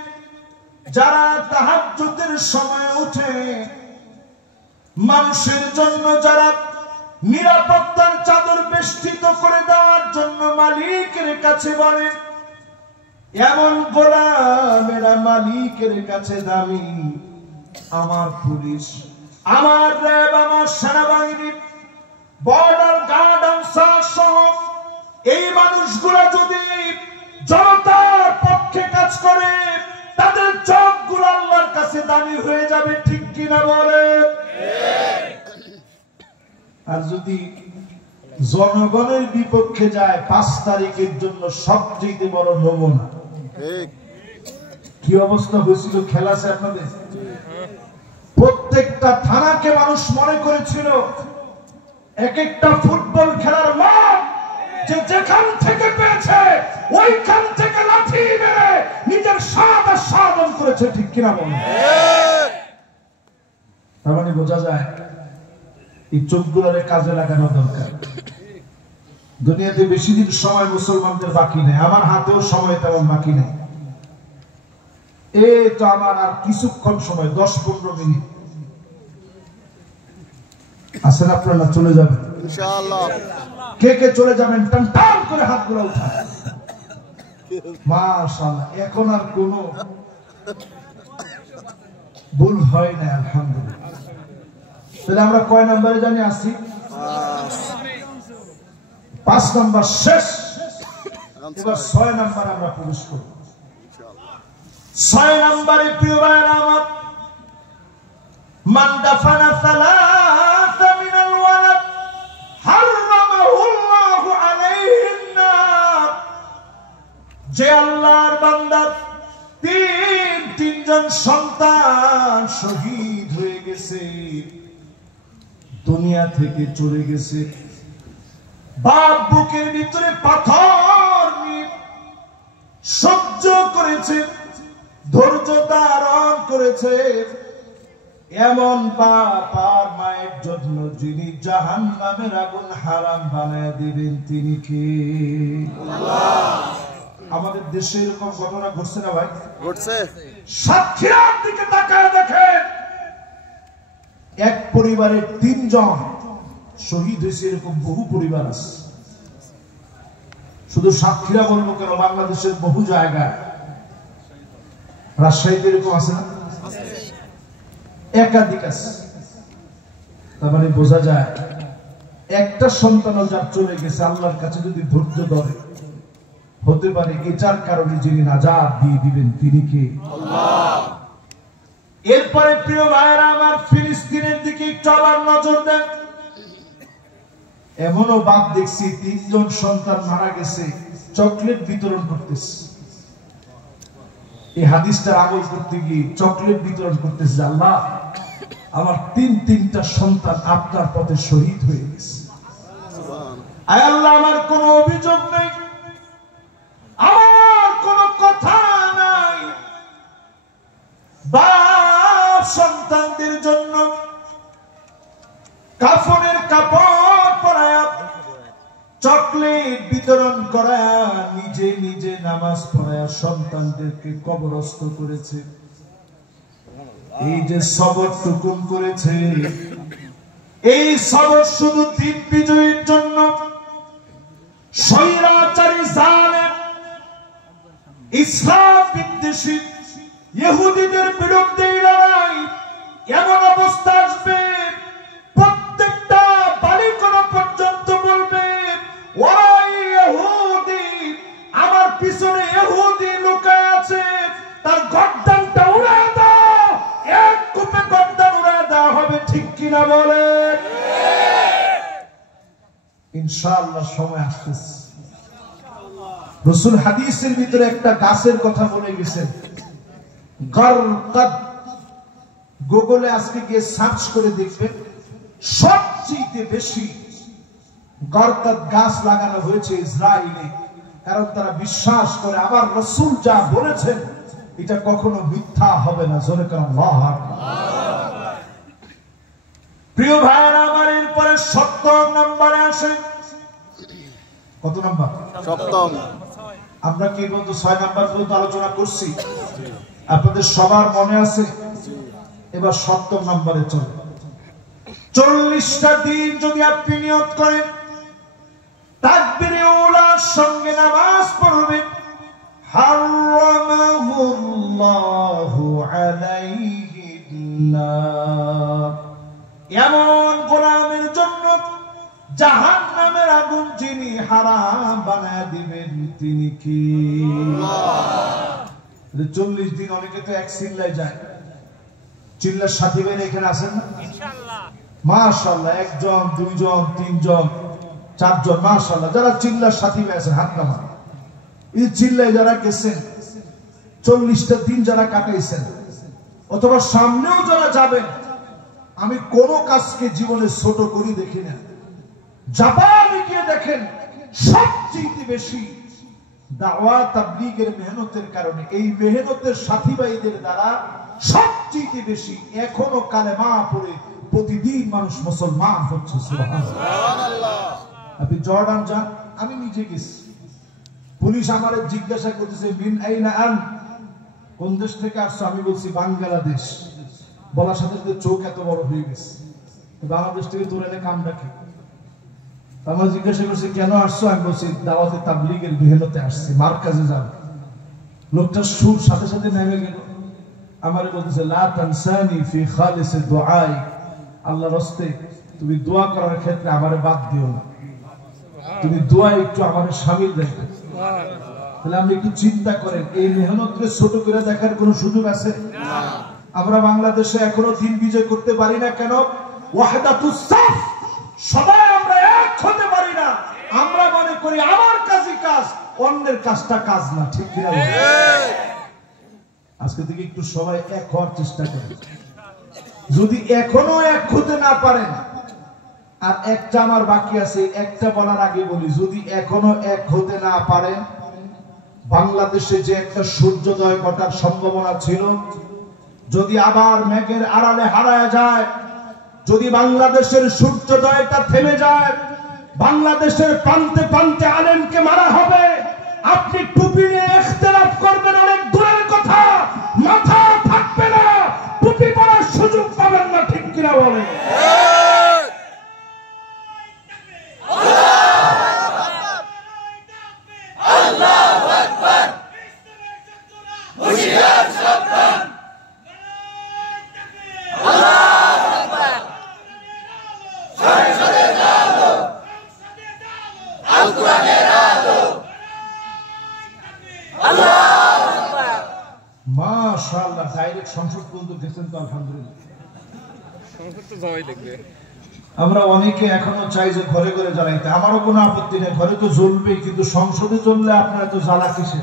যারা তাহাজ্জুদের সময় উঠে মানুষের জন্য যারা নিরাপত্তার চাদর বেষ্টিত করে দেওয়ার জন্য মালিকের কাছে বলে, এমন গোলামেরা মালিকের কাছে দামি। আমার পুলিশ, আমার র্যাব, আমার সেনাবাহিনী, বর্ডার গার্ড, আনসার সহ এই মানুষগুলো যদি জনতার পক্ষে কাজ করে, তাদের চোখগুলো আল্লাহর কাছে দামি হয়ে যাবে। ঠিক কিনা বলেন? আর যদি জনগণের বিপক্ষে যায়, 5 তারিখের জন্য সবচেয়ে বড় নমুনা। কি অবস্থা হয়েছিল খেলা আছে আপনাদের? প্রত্যেকটা থানাকে মানুষ মনে করেছিল এক একটা ফুটবল খেলার মাঠ, যে যেখান থেকে পেয়েছে ওইখান থেকে লাঠি মেরে নিজের স্বাদ সাধন করেছে। ঠিক কিনা বলেন? তার মানে বোঝা যায় এই চোখগুলোরে কাজে লাগানো দরকার। দুনিয়াতে বেশি দিন সময় মুসলমানদের বাকি নেই, আমার হাতেও সময় তেমন বাকি নেই। এই তো আমার আর কিছুক্ষণ সময়, 10-15 মিনিট আছেন আপনারা, চলে যাবেন ইনশাআল্লাহ। কে কে চলে যাবেন টান টান করে হাতগুলো উঠায়। মাশাআল্লাহ, এখন আর কোনো ভুল হয় না, আলহামদুলিল্লাহ। তাহলে আমরা কয় নম্বরে জানি আসি? 5 নম্বর শেষ। এবার 6 নম্বর আমরা প্রবেশ করব। 6 নম্বরে প্রিয় ভাইরা আমার, মান দাফানা সালাসা মিনাল ওয়ালাদ হারামাহুল্লাহু আলাইহিন নার। যে আল্লাহর বান্দা তিনজন সন্তান শহীদ হয়ে গেছে, দুনিয়া থেকে চলে গেছে, বাপ বুকের ভিতরে পাথর নিয়ে সহ্য করেছে, ধৈর্য ধারণ করেছে, এমন বাপ আর মায়ের জন্য যিনি জাহান্নামের আগুন হারাম বানায় দিবেন তিনি কে? আমাদের দেশে এরকম ঘটনা ঘটছে না ভাই? ঘটছে। সাক্ষীর দিকে তাকায় দেখেন, এক পরিবারের 3 জন শহীদ হয়েছে, এরকম বহু পরিবার আছে। শুধু সাক্ষীরা বলবো কেন, বাংলাদেশের বহু জায়গায়, রাজশাহীতে এরকম আছে না? একাধিক আছে। তার মানে বোঝা যায় একটা সন্তানও যার চলে গেছে, আল্লাহর কাছে যদি ধৈর্য ধরে, হতে পারে এটার কারণে যিনি নাজাত দিয়ে দিবেন তিনি কে? আল্লাহ। এরপরে প্রিয় ভাইরা আমার, ফিলিস্তিনের দিকে একটু আবার নজর দেন। এমনও বাপ দেখছি 3 জন সন্তান মারা গেছে, চকলেট বিতরণ করতেছে। এই হাদিসটা আমল করতে গিয়ে চকলেট বিতরণ করতেছে, আল্লাহ আমার 3টা সন্তান আপনার পথে শহীদ হয়ে গেছে, আয় আল্লাহ আমার কোনো অভিযোগ নেই, আমার কোনো কথা নাই, বাপ সন্তানদের জন্য কাফনের কাপড় পরায়া, চকলেট বিতরণ করায়া, নিজে নিজে নামাজ পড়ায়া সন্তানদেরকে কবরস্থ করেছে। এই যে সবর টুকুন করেছে, এই সবর শুধু দিন বিজয়ের জন্য, স্বৈরাচারী জালেম ইসলাম বিদ্বেষী ইহুদিদের বিরুদ্ধে লড়াই, এমন অবস্থা আসবে প্রত্যেকটা বালিকণা পর্যন্ত বলবে, ওই ইহুদি, আমার পিছনে ইহুদি লুকায় আছে, তার গর্দানটা উড়ায় দাও, এক কূপে গর্দান উড়ায় দেওয়া হবে, ঠিক কিনা বলেন? ইনশাআল্লাহ সময় আসতেছে। রাসূল হাদিসের ভিতরে একটা গাছের কথা বলে গেছেন, গারকাদ। গুগলে আজকে গিয়ে সার্চ করে দেখবেন, সবচেয়ে বেশি গারকাদ গাছ লাগানো হয়েছে ইসরায়েলে। কারণ তারা বিশ্বাস করে আবার রাসূল যা বলেছেন এটা কখনো মিথ্যা হবে না। জোরে কারণ আল্লাহু আকবার। প্রিয় ভাইরা আমার, এরপরে 7 নম্বরে আসে। কত নম্বর? 7ম। আমরা কি বলতো 6 নম্বর পর্যন্ত আলোচনা করছি, আপনাদের সবার মনে আছে? এবার 7 নম্বরে চলে। 40টা দিন যদি আপনি নিয়ত করেন, তাকবীরে উলার সঙ্গে নামাজ পড়বেন, হারামাহুল্লাহু আলাইহিন নার, এমন গোলামের জন্য জাহান্নামের আগুন যিনি হারাম বানায় দিবেন তিনি কি? আল্লাহ। 40 দিন অনেকে তো এক চিল্লায় যায়। চিল্লার সাথী ভাই এখানে আছেন না? ইনশাআল্লাহ মাশাআল্লাহ, 1 জন 2 জন 3 জন 4 জন মাশাআল্লাহ, যারা চিল্লার সাথী ভাই আছেন হাত নামান। এই চিল্লায় যারা গেছেন, 40টা দিন যারা কাটাইছেন, অথবা সামনেও যারা যাবেন, আমি কোন কাজকে জীবনে ছোট করি দেখি না। জাপানে গিয়ে দেখেন, সবচেয়ে বেশি দাওয়াত তাবলীগের মেহনতের কারণে, এই মেহনতের সাথী ভাইদের দ্বারা সবচেয়ে বেশি এখনো কালেমা পড়ে প্রতিদিন মানুষ মুসলমান হচ্ছে। সুবহানাল্লাহ। আপনি জর্ডান যান, আমি নিজে গেছি, পুলিশ আমারে জিজ্ঞাসা করতেছে মিন আইনা আন, কোন দেশ থেকে আসছো? আমি বলছি বাংলাদেশ। বলার সাথে সাথে চোখ এত বড় হয়ে গেছে। বাংলাদেশ থেকে তোর এনে কামটা কি? আমরা জিজ্ঞাসা করছি কেন আসছো? আমি বলছি দাওয়াতে তাবলীগের মেহনতে আসছি, মারকাজে যাব। লোকটা সুর সাথে সাথে নেমে গেল। আমারে বলতেছে লা তানসানি ফি খালিসি দুআই, আল্লাহর রাস্তে তুমি দোয়া করার ক্ষেত্রে আমারে বাদ দিও না, তুমি দোয়ায় একটু আমারে শামিল রেখো। তাহলে আপনি একটু চিন্তা করেন, এই মেহনতকে ছোট করে দেখার কোনো সুযোগ আছে? আমরা বাংলাদেশে এখনো দিন বিজয় করতে পারি না কেন? ওয়াহদাতুস সাফ, সবাই আমরা এক হতে পারি না। আমরা মনে করি আমার কাজই কাজ, অন্যের কাজটা কাজ না। ঠিক কিনা? আজকে থেকে একটু সবাই এক হওয়ার চেষ্টা করেন। যদি এখনো এক হতে না পারেন, আর একটা আমার বাকি আছে, একটা বলার আগে বলি, যদি এখনো এক হতে না পারেন, বাংলাদেশে যে একটা সূর্যোদয় ঘটার সম্ভাবনা ছিল, যদি আবার মেঘের আড়ালে হারায় যায়, যদি বাংলাদেশের সূর্যোদয়টা থেমে যায়, বাংলাদেশের প্রান্তে প্রান্তে আলেমকে মারা হবে, আপনি টুপি নিয়ে ইখতিলাফ করবেন অনেক দূরের কথা, মাথা থাকবে না, টুপি পরার সুযোগ পাবেন না। ঠিক কিনা বলেন? মাশাআল্লাহ, ডাইরেক্ট সংসদ পর্যন্ত গেছেন তো, আলহামদুলিল্লাহ। সংসদ তো যাওয়াই লাগবে। আমরা অনেকে এখনো চাই যে ঘরে ঘরে জ্বালাইতে, আমারও কোনো আপত্তি নেই, ঘরে তো জ্বলবেই, কিন্তু সংসদে জ্বললে আপনারা তো জ্বালা কিসে?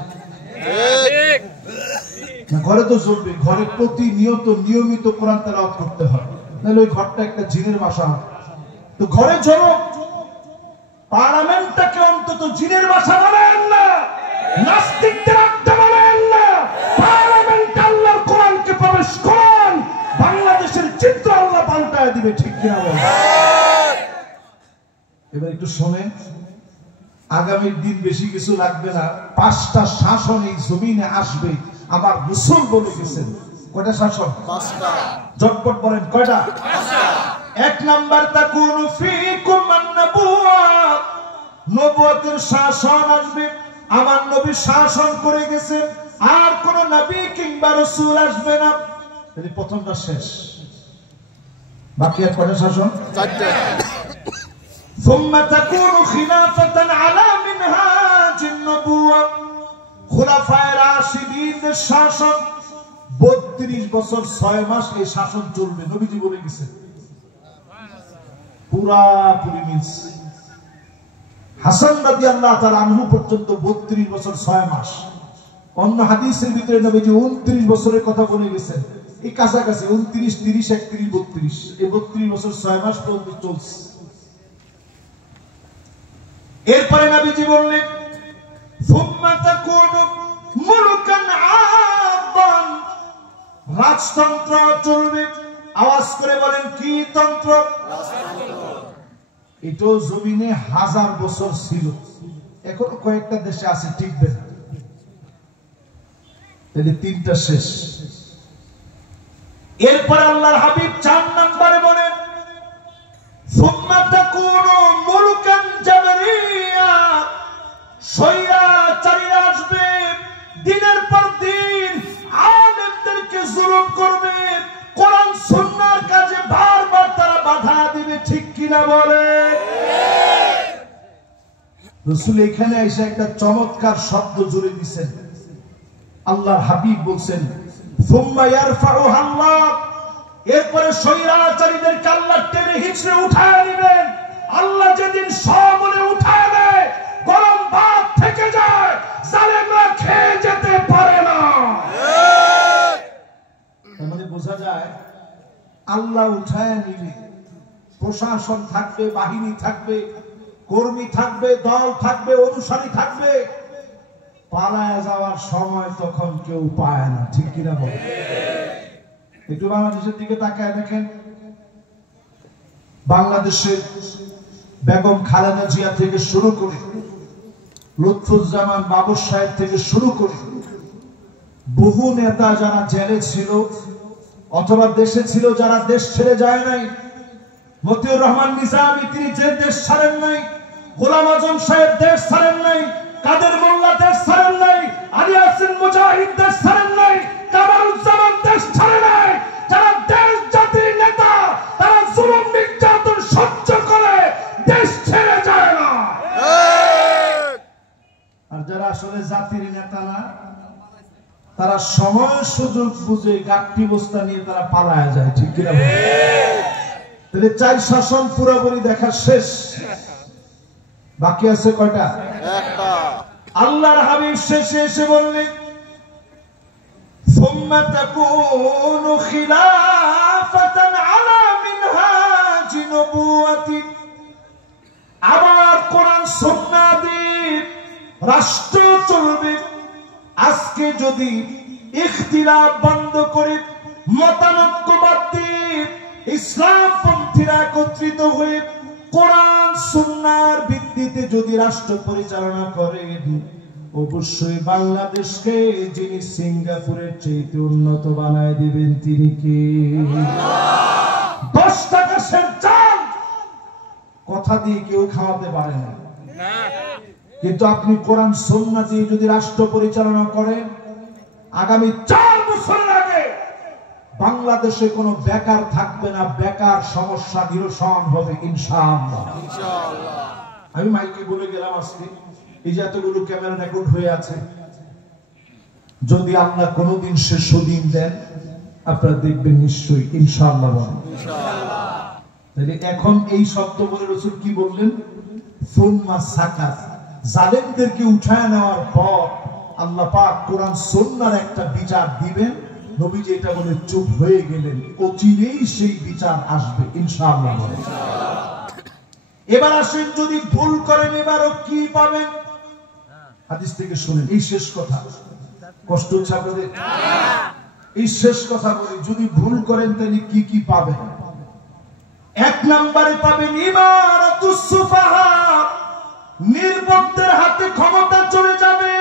ঘরে তো জ্বলবে, ঘরে প্রতিনিয়ত নিয়মিত কোরআন তেলাওয়াত করতে হয়, নাহলে ওই ঘরটা একটা জিনের বাসা। তো ঘরে জ্বলো, পার্লামেন্টটাকে অন্তত জিনের বাসা বানায় না, নাস্তিকদের আড্ডা বানায় না, পার্লামেন্ট আল্লাহর কোরআনকে প্রবেশ করান, বাংলাদেশের চিত্র আল্লাহ পাল্টায় দিবে। ঠিক কিনা বলেন? এবার একটু শোনেন, আগামীর দিন বেশি কিছু লাগবে না, 5টা শাসন এই জমিনে আসবে, আমার রাসূল বলে গেছেন। কয়টা শাসন? 5টা। জটপট বলেন কয়টা? 1 নাম্বার তাকুনু ফীকুম আন-নবুওয়া, নবুয়তের শাসন আসবে, আমার নবী শাসন করে গেছেন, আর কোন নবী কিংবা রাসূল আসবে না। তাহলে প্রথমটা শেষ, বাকি আর কয়টা শাসন? 4টা। ثم تكون خلافة على منهاج النبوة, খুলাফায়ে রাশিদিনদের শাসন 32 বছর 6 মাস এই শাসন চলবে, নবীজি বলে গেছেন। পুরাপুরি মিলছে। হাসান রাদিয়াল্লাহু তাআলা আনহু পর্যন্ত 32 বছর 6 মাস। অন্য হাদিসের ভিতরে নবীজি 29 বছরের কথা বলে গেছেন। এই কাছাকাছি 29, 30, 31, 32, এই 32 বছর 6 মাস পর্যন্ত চলছে। এরপরে নবীজি বললেন সুম্মা তাকুনু মুলকান আদান, রাজতন্ত্র চলবে। আওয়াজ করে বলেন কি তন্ত্র? এটাও জমিনে 1000 বছর ছিল, এখনো কয়েকটা দেশে আছে, টিকবে না। তাহলে 3টা শেষ। এরপরে আল্লাহর হাবিব 4 নম্বরে বলেন সুম্মা তাকুনু মুলকান জাবরিয়া, স্বৈরাচারীরা আসবে, দিনের পর দিন আলেমদেরকে জুলুম করবে, কোরআন সুন্নাহর কাজে বারবার তারা বাধা দিবে। ঠিক কিনা বলে? রাসূল এখানে এসে একটা চমৎকার শব্দ জুড়ে দিয়েছেন। আল্লাহর হাবিব বলছেন সুম্মা ইয়ারফাউহা আল্লাহ, এরপরে স্বৈরাচারীদেরকে আল্লাহ টেনে হিঁচড়ে উঠায় নেবেন। আল্লাহ যেদিন সবলে উঠায় দেয়, গরম ভাত থেকে যায়, জালেমরা খেয়ে যেতে পারে না। তার মানে বোঝা যায় আল্লাহ উঠায় নিবে, প্রশাসন থাকবে, বাহিনী থাকবে, কর্মী থাকবে, দল থাকবে, অনুসারী থাকবে, পালায় যাওয়ার সময় তখন কেউ পায় না। ঠিক কিনা বলে? একটু বাংলাদেশের দিকে তাকায় দেখেন, বাংলাদেশের বেগম খালেদা জিয়া থেকে শুরু করে, লুৎফুজ্জামান বাবর সাহেব থেকে শুরু করে, বহু নেতা যারা জেলে ছিল অথবা দেশে ছিল, যারা দেশ ছেড়ে যায় নাই, মতিউর রহমান নিজামী তিনি যে দেশ ছাড়েন নাই, গোলাম আজম সাহেব দেশ ছাড়েন নাই, কাদের মোল্লা দেশ ছাড়েন নাই, আলী হাসান মুজাহিদ দেশ ছাড়েন নাই, কামারুজ্জামান দেশ ছাড়ে নাই। যারা দেশ জাতির নেতা তারা জুলুম নির্যাতন সহ্য করে দেশ ছেড়ে যায় না। আর যারা আসলে জাতির নেতা না, তারা সময় সুযোগ বুঝে গাঠি বস্তা নিয়ে তারা পালায় যায়। ঠিক কিনা? তাহলে 4 শাসন পুরোপুরি দেখা শেষ, বাকি আছে কয়টা? আল্লাহর হাবিব শেষে এসে বললেন সুম্মা তাকুনু খিলাফাতান আলা মিনহাজি নবুওয়াতি, আবার কোরআন সুন্নাহ দিয়ে রাষ্ট্র চলবে। আজকে যদি ইখতিলাফ বন্ধ করে মতানৈক্যবাদ দিয়ে ইসলামপন্থীরা একত্রিত হয়ে কোরআন সুন্নাহর ভিত্তিতে যদি রাষ্ট্র পরিচালনা করে, অবশ্যই বাংলাদেশকে যিনি সিঙ্গাপুরের চেয়ে উন্নত বানায় দিবেন তিনি কে? 10 টাকা সের চাল কথা দিয়ে কেউ খাওয়াতে পারে না, কিন্তু আপনি কোরআন সুন্নাহ দিয়ে যদি রাষ্ট্র পরিচালনা করেন, আগামী 4 বছর আগে বাংলাদেশে কোনো বেকার থাকবে না, বেকার সমস্যা নিরসন হবে ইনশাআল্লাহ। আমি মাইকে বলে গেলাম আজকে, এই যে এতগুলো ক্যামেরা রেকর্ড হয়ে আছে, যদি আল্লাহ কোনোদিন শেষ দিন দেন আপনারা দেখবেন নিশ্চয়ই ইনশাআল্লাহ। তাহলে এখন এই শব্দ বলে রাসূল কি বললেন? সুম্মা সাকাত, জালেমদেরকে উঠায় নেওয়ার পর আল্লাহ পাক কোরআন সুন্নাহর একটা বিচার দিবেন। নবীজি এটা বলে চুপ হয়ে গেলেন, অচিরেই সেই বিচার আসবে ইনশাআল্লাহ। এবার আসেন, যদি ভুল করেন এবারও কি পাবেন? হাদিস থেকে শুনেন, এই শেষ কথা। কষ্ট হচ্ছে আপনাদের? এই শেষ কথা বলি, যদি ভুল করেন তাহলে কি কি পাবেন? 1 নম্বরে পাবেন ইমারাতুস সুফাহা, নির্বোধদের হাতে ক্ষমতা চলে যাবে,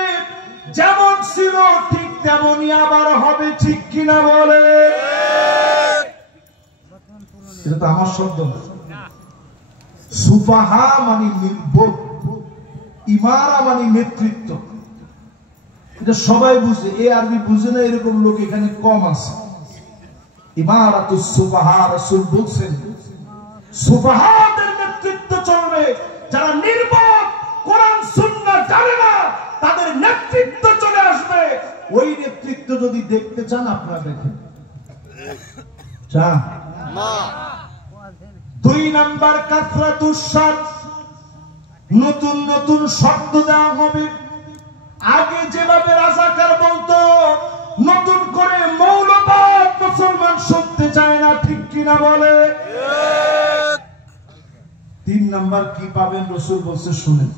যেমন ছিল ঠিক তেমনই আবার হবে। ঠিক কিনা বলে? এটা তো আমার শব্দ না। সুফাহা মানে নির্বোধ, ইমারা মানে নেতৃত্ব। এটা সবাই বুঝে, এই আরবি বুঝে না এরকম লোক এখানে কম আছে। ইমারাতুস সুফাহা, রাসূল বলছেন সুফাহাদের নেতৃত্ব চলবে, যারা নির্বোধ, কোরআন সুন্নাহ জানে না, তাদের নেতৃত্ব চলে আসবে। ওই নেতৃত্ব যদি দেখতে চান আপনারা দেখেন। চান? 2 নাম্বার কাসরাতুস শাদ, নতুন নতুন শব্দ দেওয়া হবে। আগে যেভাবে রাজাকার বলতো, নতুন করে মৌলবাদ মুসলমান শুনতে চায় না। ঠিক কিনা বলে? 3 নাম্বার কি পাবেন রাসূল বলছে শুনেন,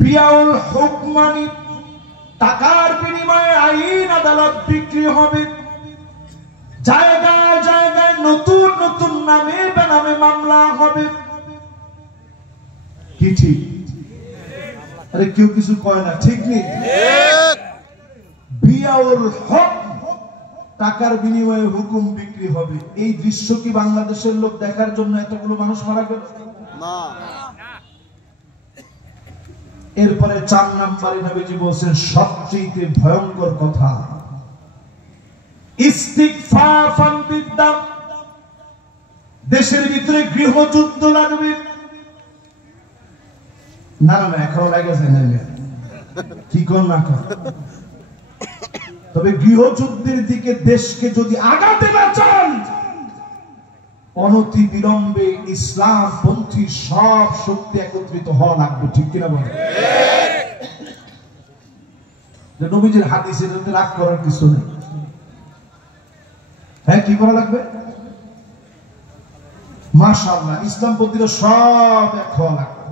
বিয়াউল হুকমানি, টাকার বিনিময়ে আইন আদালত বিক্রি হবে। জায়গায় জায়গায় নতুন নতুন নামে বেনামে মামলা হবে। কি ঠিক? আরে কেউ কিছু কয় না, ঠিক নেই? বিয়াউল হক, টাকার বিনিময়ে হুকুম বিক্রি হবে। এই দৃশ্য কি বাংলাদেশের লোক দেখার জন্য এতগুলো মানুষ মারা গেল? না। এরপরে 4 নম্বরে নবীজি বলেন সবচেয়ে ভয়ঙ্কর কথা, ইস্তিগফাফান বিদ্দাম, দেশের ভিতরে গৃহযুদ্ধ লাগবে। না না এখনো লাগেছে না, কি কোন না। তবে গৃহযুদ্ধের দিকে দেশকে যদি আগাতে না চান, অনতি বিলম্বে ইসলাম পন্থী সব শক্তি একত্রিত হওয়া লাগবে। ঠিক কিনা বলেন? নবীজির হাদিসে রাগ করার কিছু নেই। হ্যাঁ, কি করা লাগবে? মাশাআল্লাহ, ইসলাম পন্থীরা সব এক হওয়া লাগবে।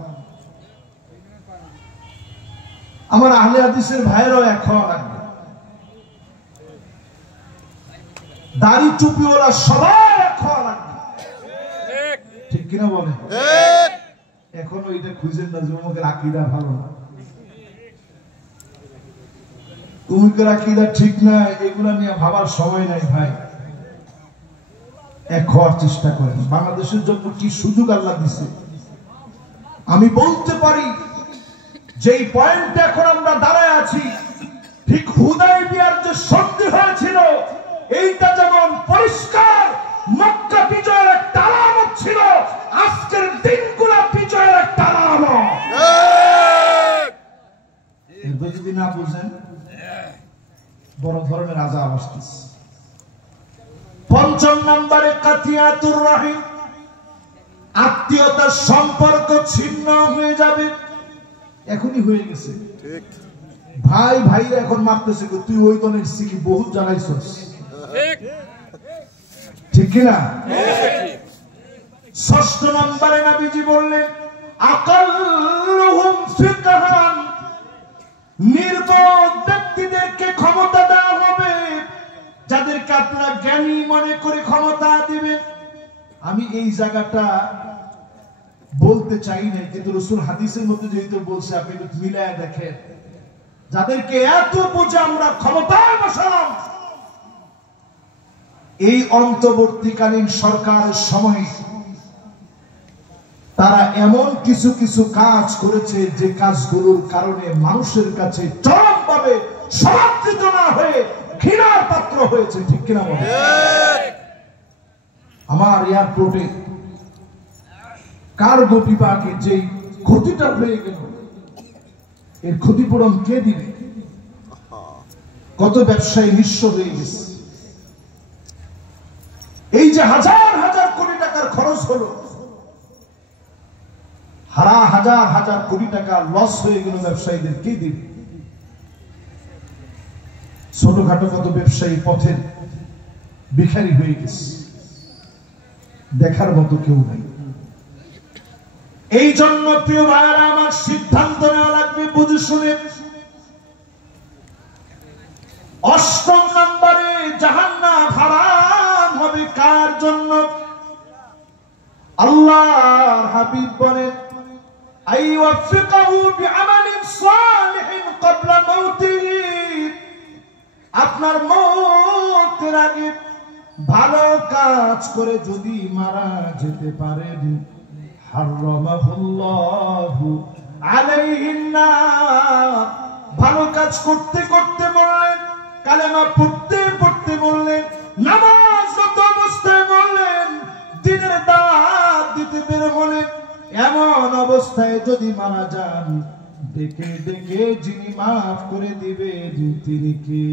আমার আহলে হাদিসের ভাইরাও এক হওয়া লাগবে। দাড়ি টুপিওয়ালা সবাই এক হওয়া লাগবে। ঠিক কিনা বলে? এখনো এটা খুঁজেন না, যুবকের আকীদা ভালো না। উমুকের আকীদা ঠিক না, এগুলা নিয়ে ভাবার সময় নাই ভাই। এক হওয়ার চেষ্টা করেন। বাংলাদেশের জন্য কি সুযোগ আল্লাহ দিছে। আমি বলতে পারি যেই পয়েন্টে এখন আমরা দাঁড়ায় আছি, ঠিক হুদায়বিয়ার যে সন্ধি হয়েছিল, এইটা যেমন পরিষ্কার মক্কা বিজয়ের একটা আলামত ছিল, আজকের দিনগুলো বিজয়ের একটা আলামত। এরপর যদি না বুঝেন, বড় ধরনের আযাব আসতেছে। ৫ম নম্বরে কাতিয়াতুর রাহিম, আত্মীয়তার সম্পর্ক ছিন্ন হয়ে যাবে। এখনই হয়ে গেছে। ভাই ভাইরা এখন মারতেছে, তুই ওই দলের সিকি বহুত জ্বালাইছস, ঠিক কিনা? ৬ষ্ঠ নম্বরে নবীজি বললেন আকাল্লুহুম ফিকহান, নির্বোধ ব্যক্তিদেরকে ক্ষমতা দেওয়া হবে, যাদেরকে আপনারা জ্ঞানী মনে করে ক্ষমতা দিবেন। আমি এই জায়গাটা বলতে চাই না, কিন্তু রাসূল হাদিসের মধ্যে যেহেতু বলছে, আপনি একটু মিলায় দেখেন, যাদেরকে এত বুঝে আমরা ক্ষমতায় বসালাম, এই অন্তর্বর্তীকালীন সরকারের সময় তারা এমন কিছু কিছু কাজ করেছে, যে কাজগুলোর কারণে মানুষের কাছে চরমভাবে সমাদৃত না হয়ে ঘৃণার পাত্র হয়েছে, ঠিক কিনা বলেন? আমার এয়ারপোর্টে কার্গো বিভাগে যে ক্ষতিটা হয়ে গেল, এর ক্ষতিপূরণ কে দিবে? কত ব্যবসায়ী নিঃস্ব হয়ে গেছে। এই যে হাজার হাজার কোটি টাকার খরচ হলো, হাজার হাজার কোটি টাকা লস হয়ে গেল, ব্যবসায়ীদের কে দিবে? ছোটখাটো কত ব্যবসায়ী পথের ভিখারি হয়ে গেছে, দেখার মতো কেউ নাই। এই জন্য প্রিয় ভাইরা আমার, সিদ্ধান্ত নেওয়া লাগবে বুঝে শুনে। ৮ম নম্বরে জাহান্নাম হারাম হবে কার জন্য? আল্লাহর হাবিব বলেন আইওয়াফিকাহু বিআমালিন সালিহিন ক্বাবলা মাউতিহি, আপনার মওতের আগে ভালো কাজ করে যদি মারা যেতে পারেন, হারামাহুল্লাহু আলাইহিন নার, ভালো কাজ করতে করতে মরলেন, কালেমা পড়তে পড়তে মরলেন, নামাজরত অবস্থায় মরলেন, দিনের দাওয়াত দিতে বের হলেন, এমন অবস্থায় যদি মারা যান, ডেকে ডেকে যিনি মাফ করে দিবেন তিনি কে?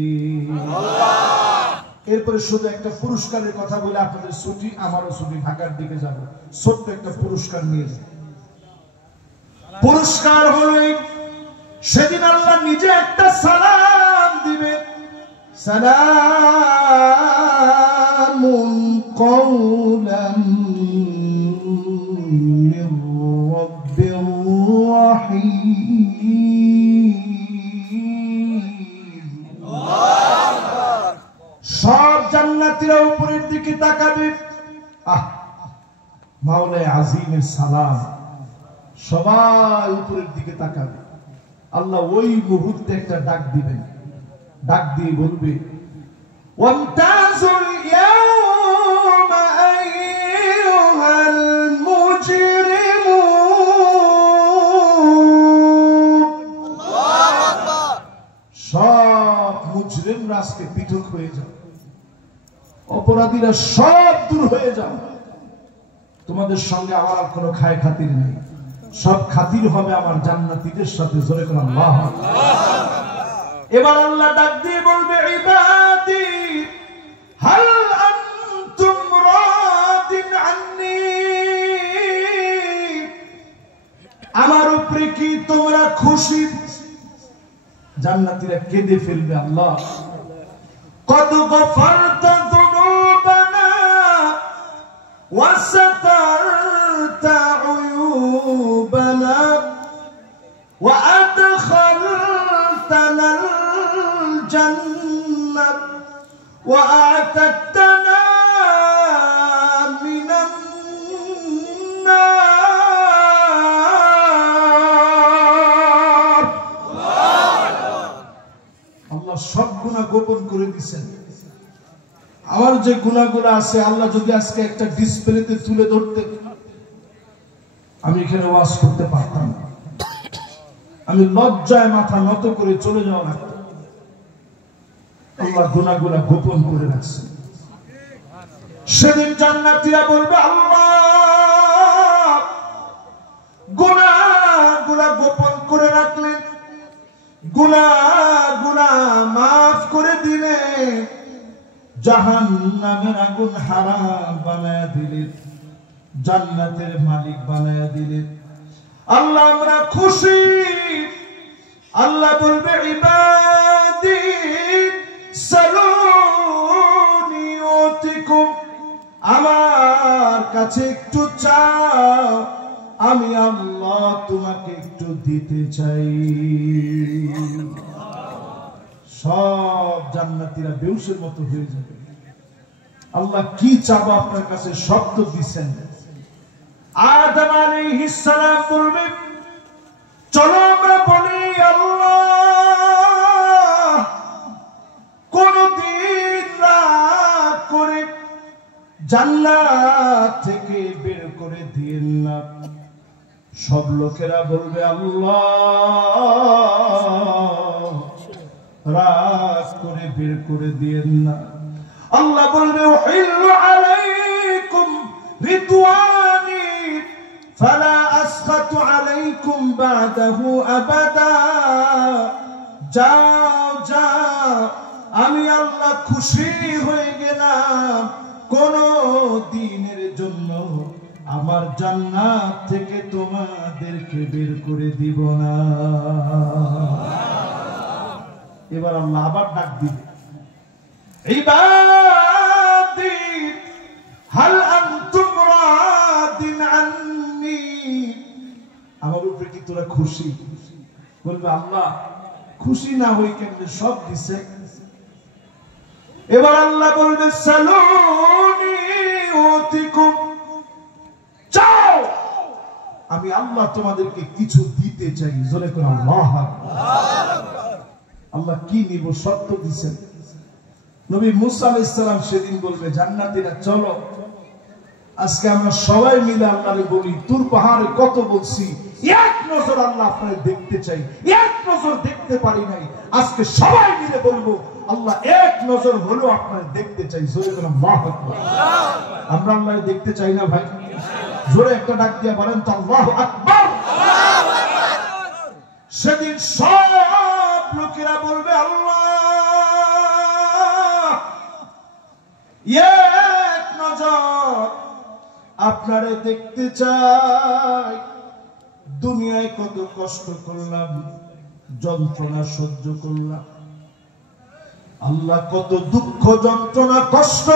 আল্লাহ। এরপরে শুধু একটা পুরস্কারের কথা বলে আপনাদের ছুটি, আমারও ছুটি, ঢাকার দিকে যাব, ছোট্ট একটা পুরস্কার নিয়ে যাব। পুরস্কার হলো সেদিন আল্লাহ নিজে একটা সালাম দিবেন, সালামুন কওলাম মির রাব্বির রাহিম। সব জান্নাতীরা উপরের দিকে তাকাবে, মাওলায়ে আজিমের সালাম, সবাই উপরের দিকে তাকাবে। আল্লাহ ওই মুহূর্তে একটা ডাক দিবেন, ডাক দিয়ে বলবে ওয়ামতাজুল ইয়াওমা আইয়ুহাল মুজরিমুন। আল্লাহু আকবার। সব মুজরিমরা আজকে পৃথক হয়ে যাবে, অপরাধীরা সব দূর হয়ে যাবে, তোমাদের সঙ্গে আমার আর কোনো খায় খাতির নেই, সব খাতির হবে আমার জান্নাতীদের সাথে। জোরে করে আল্লাহু আকবার। এবার আল্লাহ ডাক দিয়ে বলবে ইবাদি হাল আনতুম রাদিন আন্নি, আমার উপরে কি তোমরা খুশি? জান্নাতীরা কেঁদে ফেলবে, আল্লাহ কদ গফারতা যুনুবানা ওয়া সাতারতা উয়ুবানা ওয়া আদখালতানাল জান্নাত ওয়া আ'তাদতানা মিনান নার। আল্লাহ আল্লাহ সব গুনাহ গোপন করে দিয়েছেন। আমার যে গুনাহগুলো আছে আল্লাহ যদি আজকে একটা ডিসপ্লেতে তুলে ধরতেন, আমি এখানে ওয়াজ করতে পারতাম না। আমি লজ্জায় মাথা নত করে চলে যাওয়া লাগতো। আল্লাহ গুনাহগুলো গোপন করে রাখছেন। সেদিন জান্নাতীরা বলবে, আল্লাহ গুনাহগুলো গোপন করে রাখলেন, গুনাহগুলো মাফ করে দিলেন, জাহান্নামের আগুন হারাম বানায়া দিলেন, জান্নাতের মালিক বানায়া দিলেন। আল্লাহ আমরা খুশি। আল্লাহ বলবে, ইবাদি সালুনি উতিকুম, আমার কাছে একটু চাও, আমি আল্লাহ তোমাকে একটু দিতে চাই। সব জান্নাতীরা বেহুশের মতো হয়ে যাবে। আল্লাহ কি চাবো আপনার কাছে, শব্দ দিচ্ছেন। আদম আলাইহিস সালাম বলবে, চলো আমরা বলি আল্লাহ কোনদিন রাগ করে জান্নাত থেকে বের করে দিয়েন না। সব লোকেরা বলবে, আল্লাহ রাগ করে বের করে দিয়েন না। আল্লাহ বলবে, উহিল্লু আলাইকুম রিদওয়ানি ফালা আসখাতু আলাইকুম বাদাহু আবাদা। যাও যাও, আমি আল্লাহ খুশি হয়ে গেলাম, কোন দিনের জন্য আমার জান্নাত থেকে তোমাদেরকে বের করে দিব না। এবার আল্লাহ আবার ডাক দিবে, ইবাদি হাল আনতুম রাদিন আন্নি, আমার উপরে কি তোরা খুশি? বলবে, আল্লাহ খুশি না হই কেমনে, সব দিছে। এবার আল্লাহ বলবে, সালুনি উতিকুম, চাও, আমি আল্লাহ তোমাদেরকে কিছু দিতে চাই। জোরে করে আল্লাহ আকবার। আল্লাহ কি নিব, সত্য দিছেন। নবী মুসা আলাইহিস সালাম সেদিন বলবে, জান্নাতীরা চলো, আজকে আমরা সবাই মিলে আল্লাহরে বলি, তুর পাহাড়ে কত বলছি, এক নজর আল্লাহ আপনারে দেখতে চাই, এক নজর দেখতে পারি নাই, আজকে সবাই মিলে বলবো, আল্লাহ এক নজর হলো আপনারে দেখতে চাই। জোরে করে আল্লাহু আকবার। আমরা আল্লাহরে দেখতে চাই না ভাই? জোরে একটা ডাক দিয়ে বলেন তো, আল্লাহু আকবার। সেদিন সব লোকেরা বলবে, আল্লাহ এক নজর আপনারে দেখতে চাই। দুনিয়ায় কত কষ্ট করলাম, যন্ত্রণা সহ্য করলাম, আল্লাহ কত দুঃখ যন্ত্রণা কষ্ট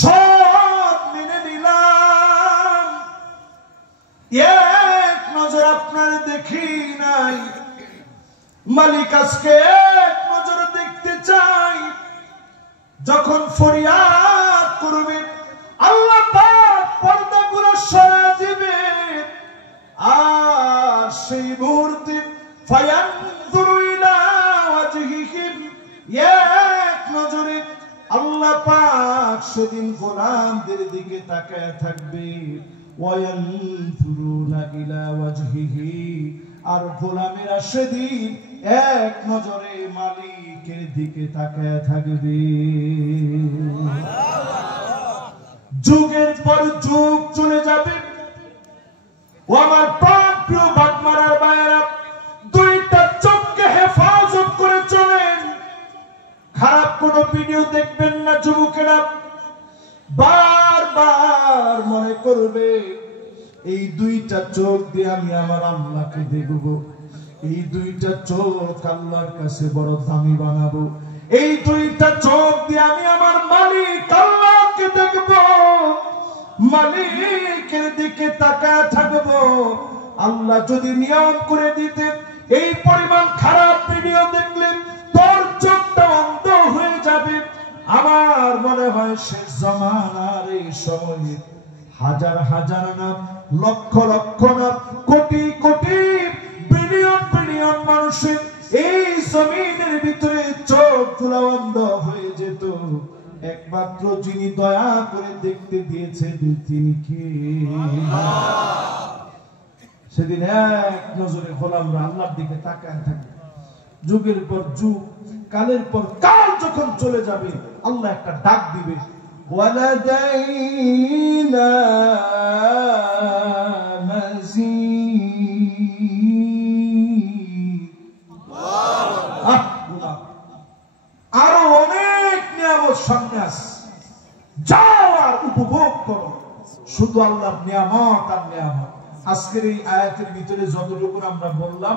সব মেনে নিলাম, এক নজর আপনারে দেখি নাই। মালিক আজকে এক নজর দেখতে চাই। যখন ফরিয়াদ করবে, আল্লাহ পাক পর্দাগুলো সরিয়ে দিবে, আর সেই মুহূর্তে ফায়ানজুরু ইলা ওয়াজহিহিম, এক নজরে আল্লাহ পাক সেদিন গোলামদের দিকে তাকায় থাকবে। ওয়ায়ানজুরুনা ইলা ওয়াজহিহি, আর গোলামেরা সেদিন এক নজরে মালিকের দিকে তাকায় থাকবে। যুগের পর যুগ চলে যাবে। ও আমার প্রাণ প্রিয় বাগমারার ভাইয়েরা, দুইটা চোখকে হেফাজত করে চলেন। খারাপ কোন ভিডিও দেখবেন না যুবকেরা। বারবার মনে করবে, এই দুইটা চোখ দিয়ে আমি আমার আল্লাহকে দেখব, এই দুইটা চোখ আল্লাহর কাছে বড় দামি বানাবো, এই দুইটা চোখ দিয়ে আমি আমার মালিক আল্লাহকে দেখব, মালিকের দিকে তাকায় থাকবো। আল্লাহ যদি নিয়ম করে দিতে, এই পরিমাণ খারাপ ভিডিও দেখলে তোর চোখটা অন্ধ হয়ে যাবে। আমার মনে হয় শেষ জামানার এই সময়ে হাজার হাজার না, লক্ষ লক্ষ না, কোটি কোটি, বিলিয়ন বিলিয়ন মানুষের এই জমিনের ভিতরে চোখগুলো অন্ধ হয়ে যেত। একমাত্র যিনি দয়া করে দেখতে দিয়েছেন তিনি কে? সেদিন এক নজরে গোলামরা আল্লাহর দিকে তাকায় থাকবে। যুগের পর যুগ, কালের পর কাল যখন চলে যাবে, আল্লাহ একটা ডাক দিবে, ওয়ালাদাইনা আরো অনেক নিয়ামত সামনে আছে, যাও আর উপভোগ করো। শুধু আল্লাহর নিয়ামত আর নিয়ামত। আজকের এই আয়াতের ভিতরে যতটুকু আমরা বললাম,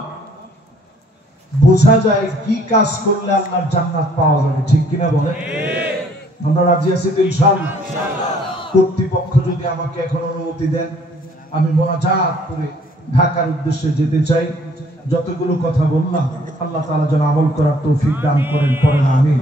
বোঝা যায় কি কাজ করলে আল্লাহর জান্নাত পাওয়া যাবে। ঠিক কিনা বলেন? আমরা রাজি আছি তো ইনশাআল্লাহ? কর্তৃপক্ষ যদি আমাকে এখন অনুমতি দেন, আমি মোনাজাত করে ঢাকার উদ্দেশ্যে যেতে চাই। যতগুলো কথা বললাম, আল্লাহ তাআলা যেন আমল করার তৌফিক দান করেন। পড়েন আমিন।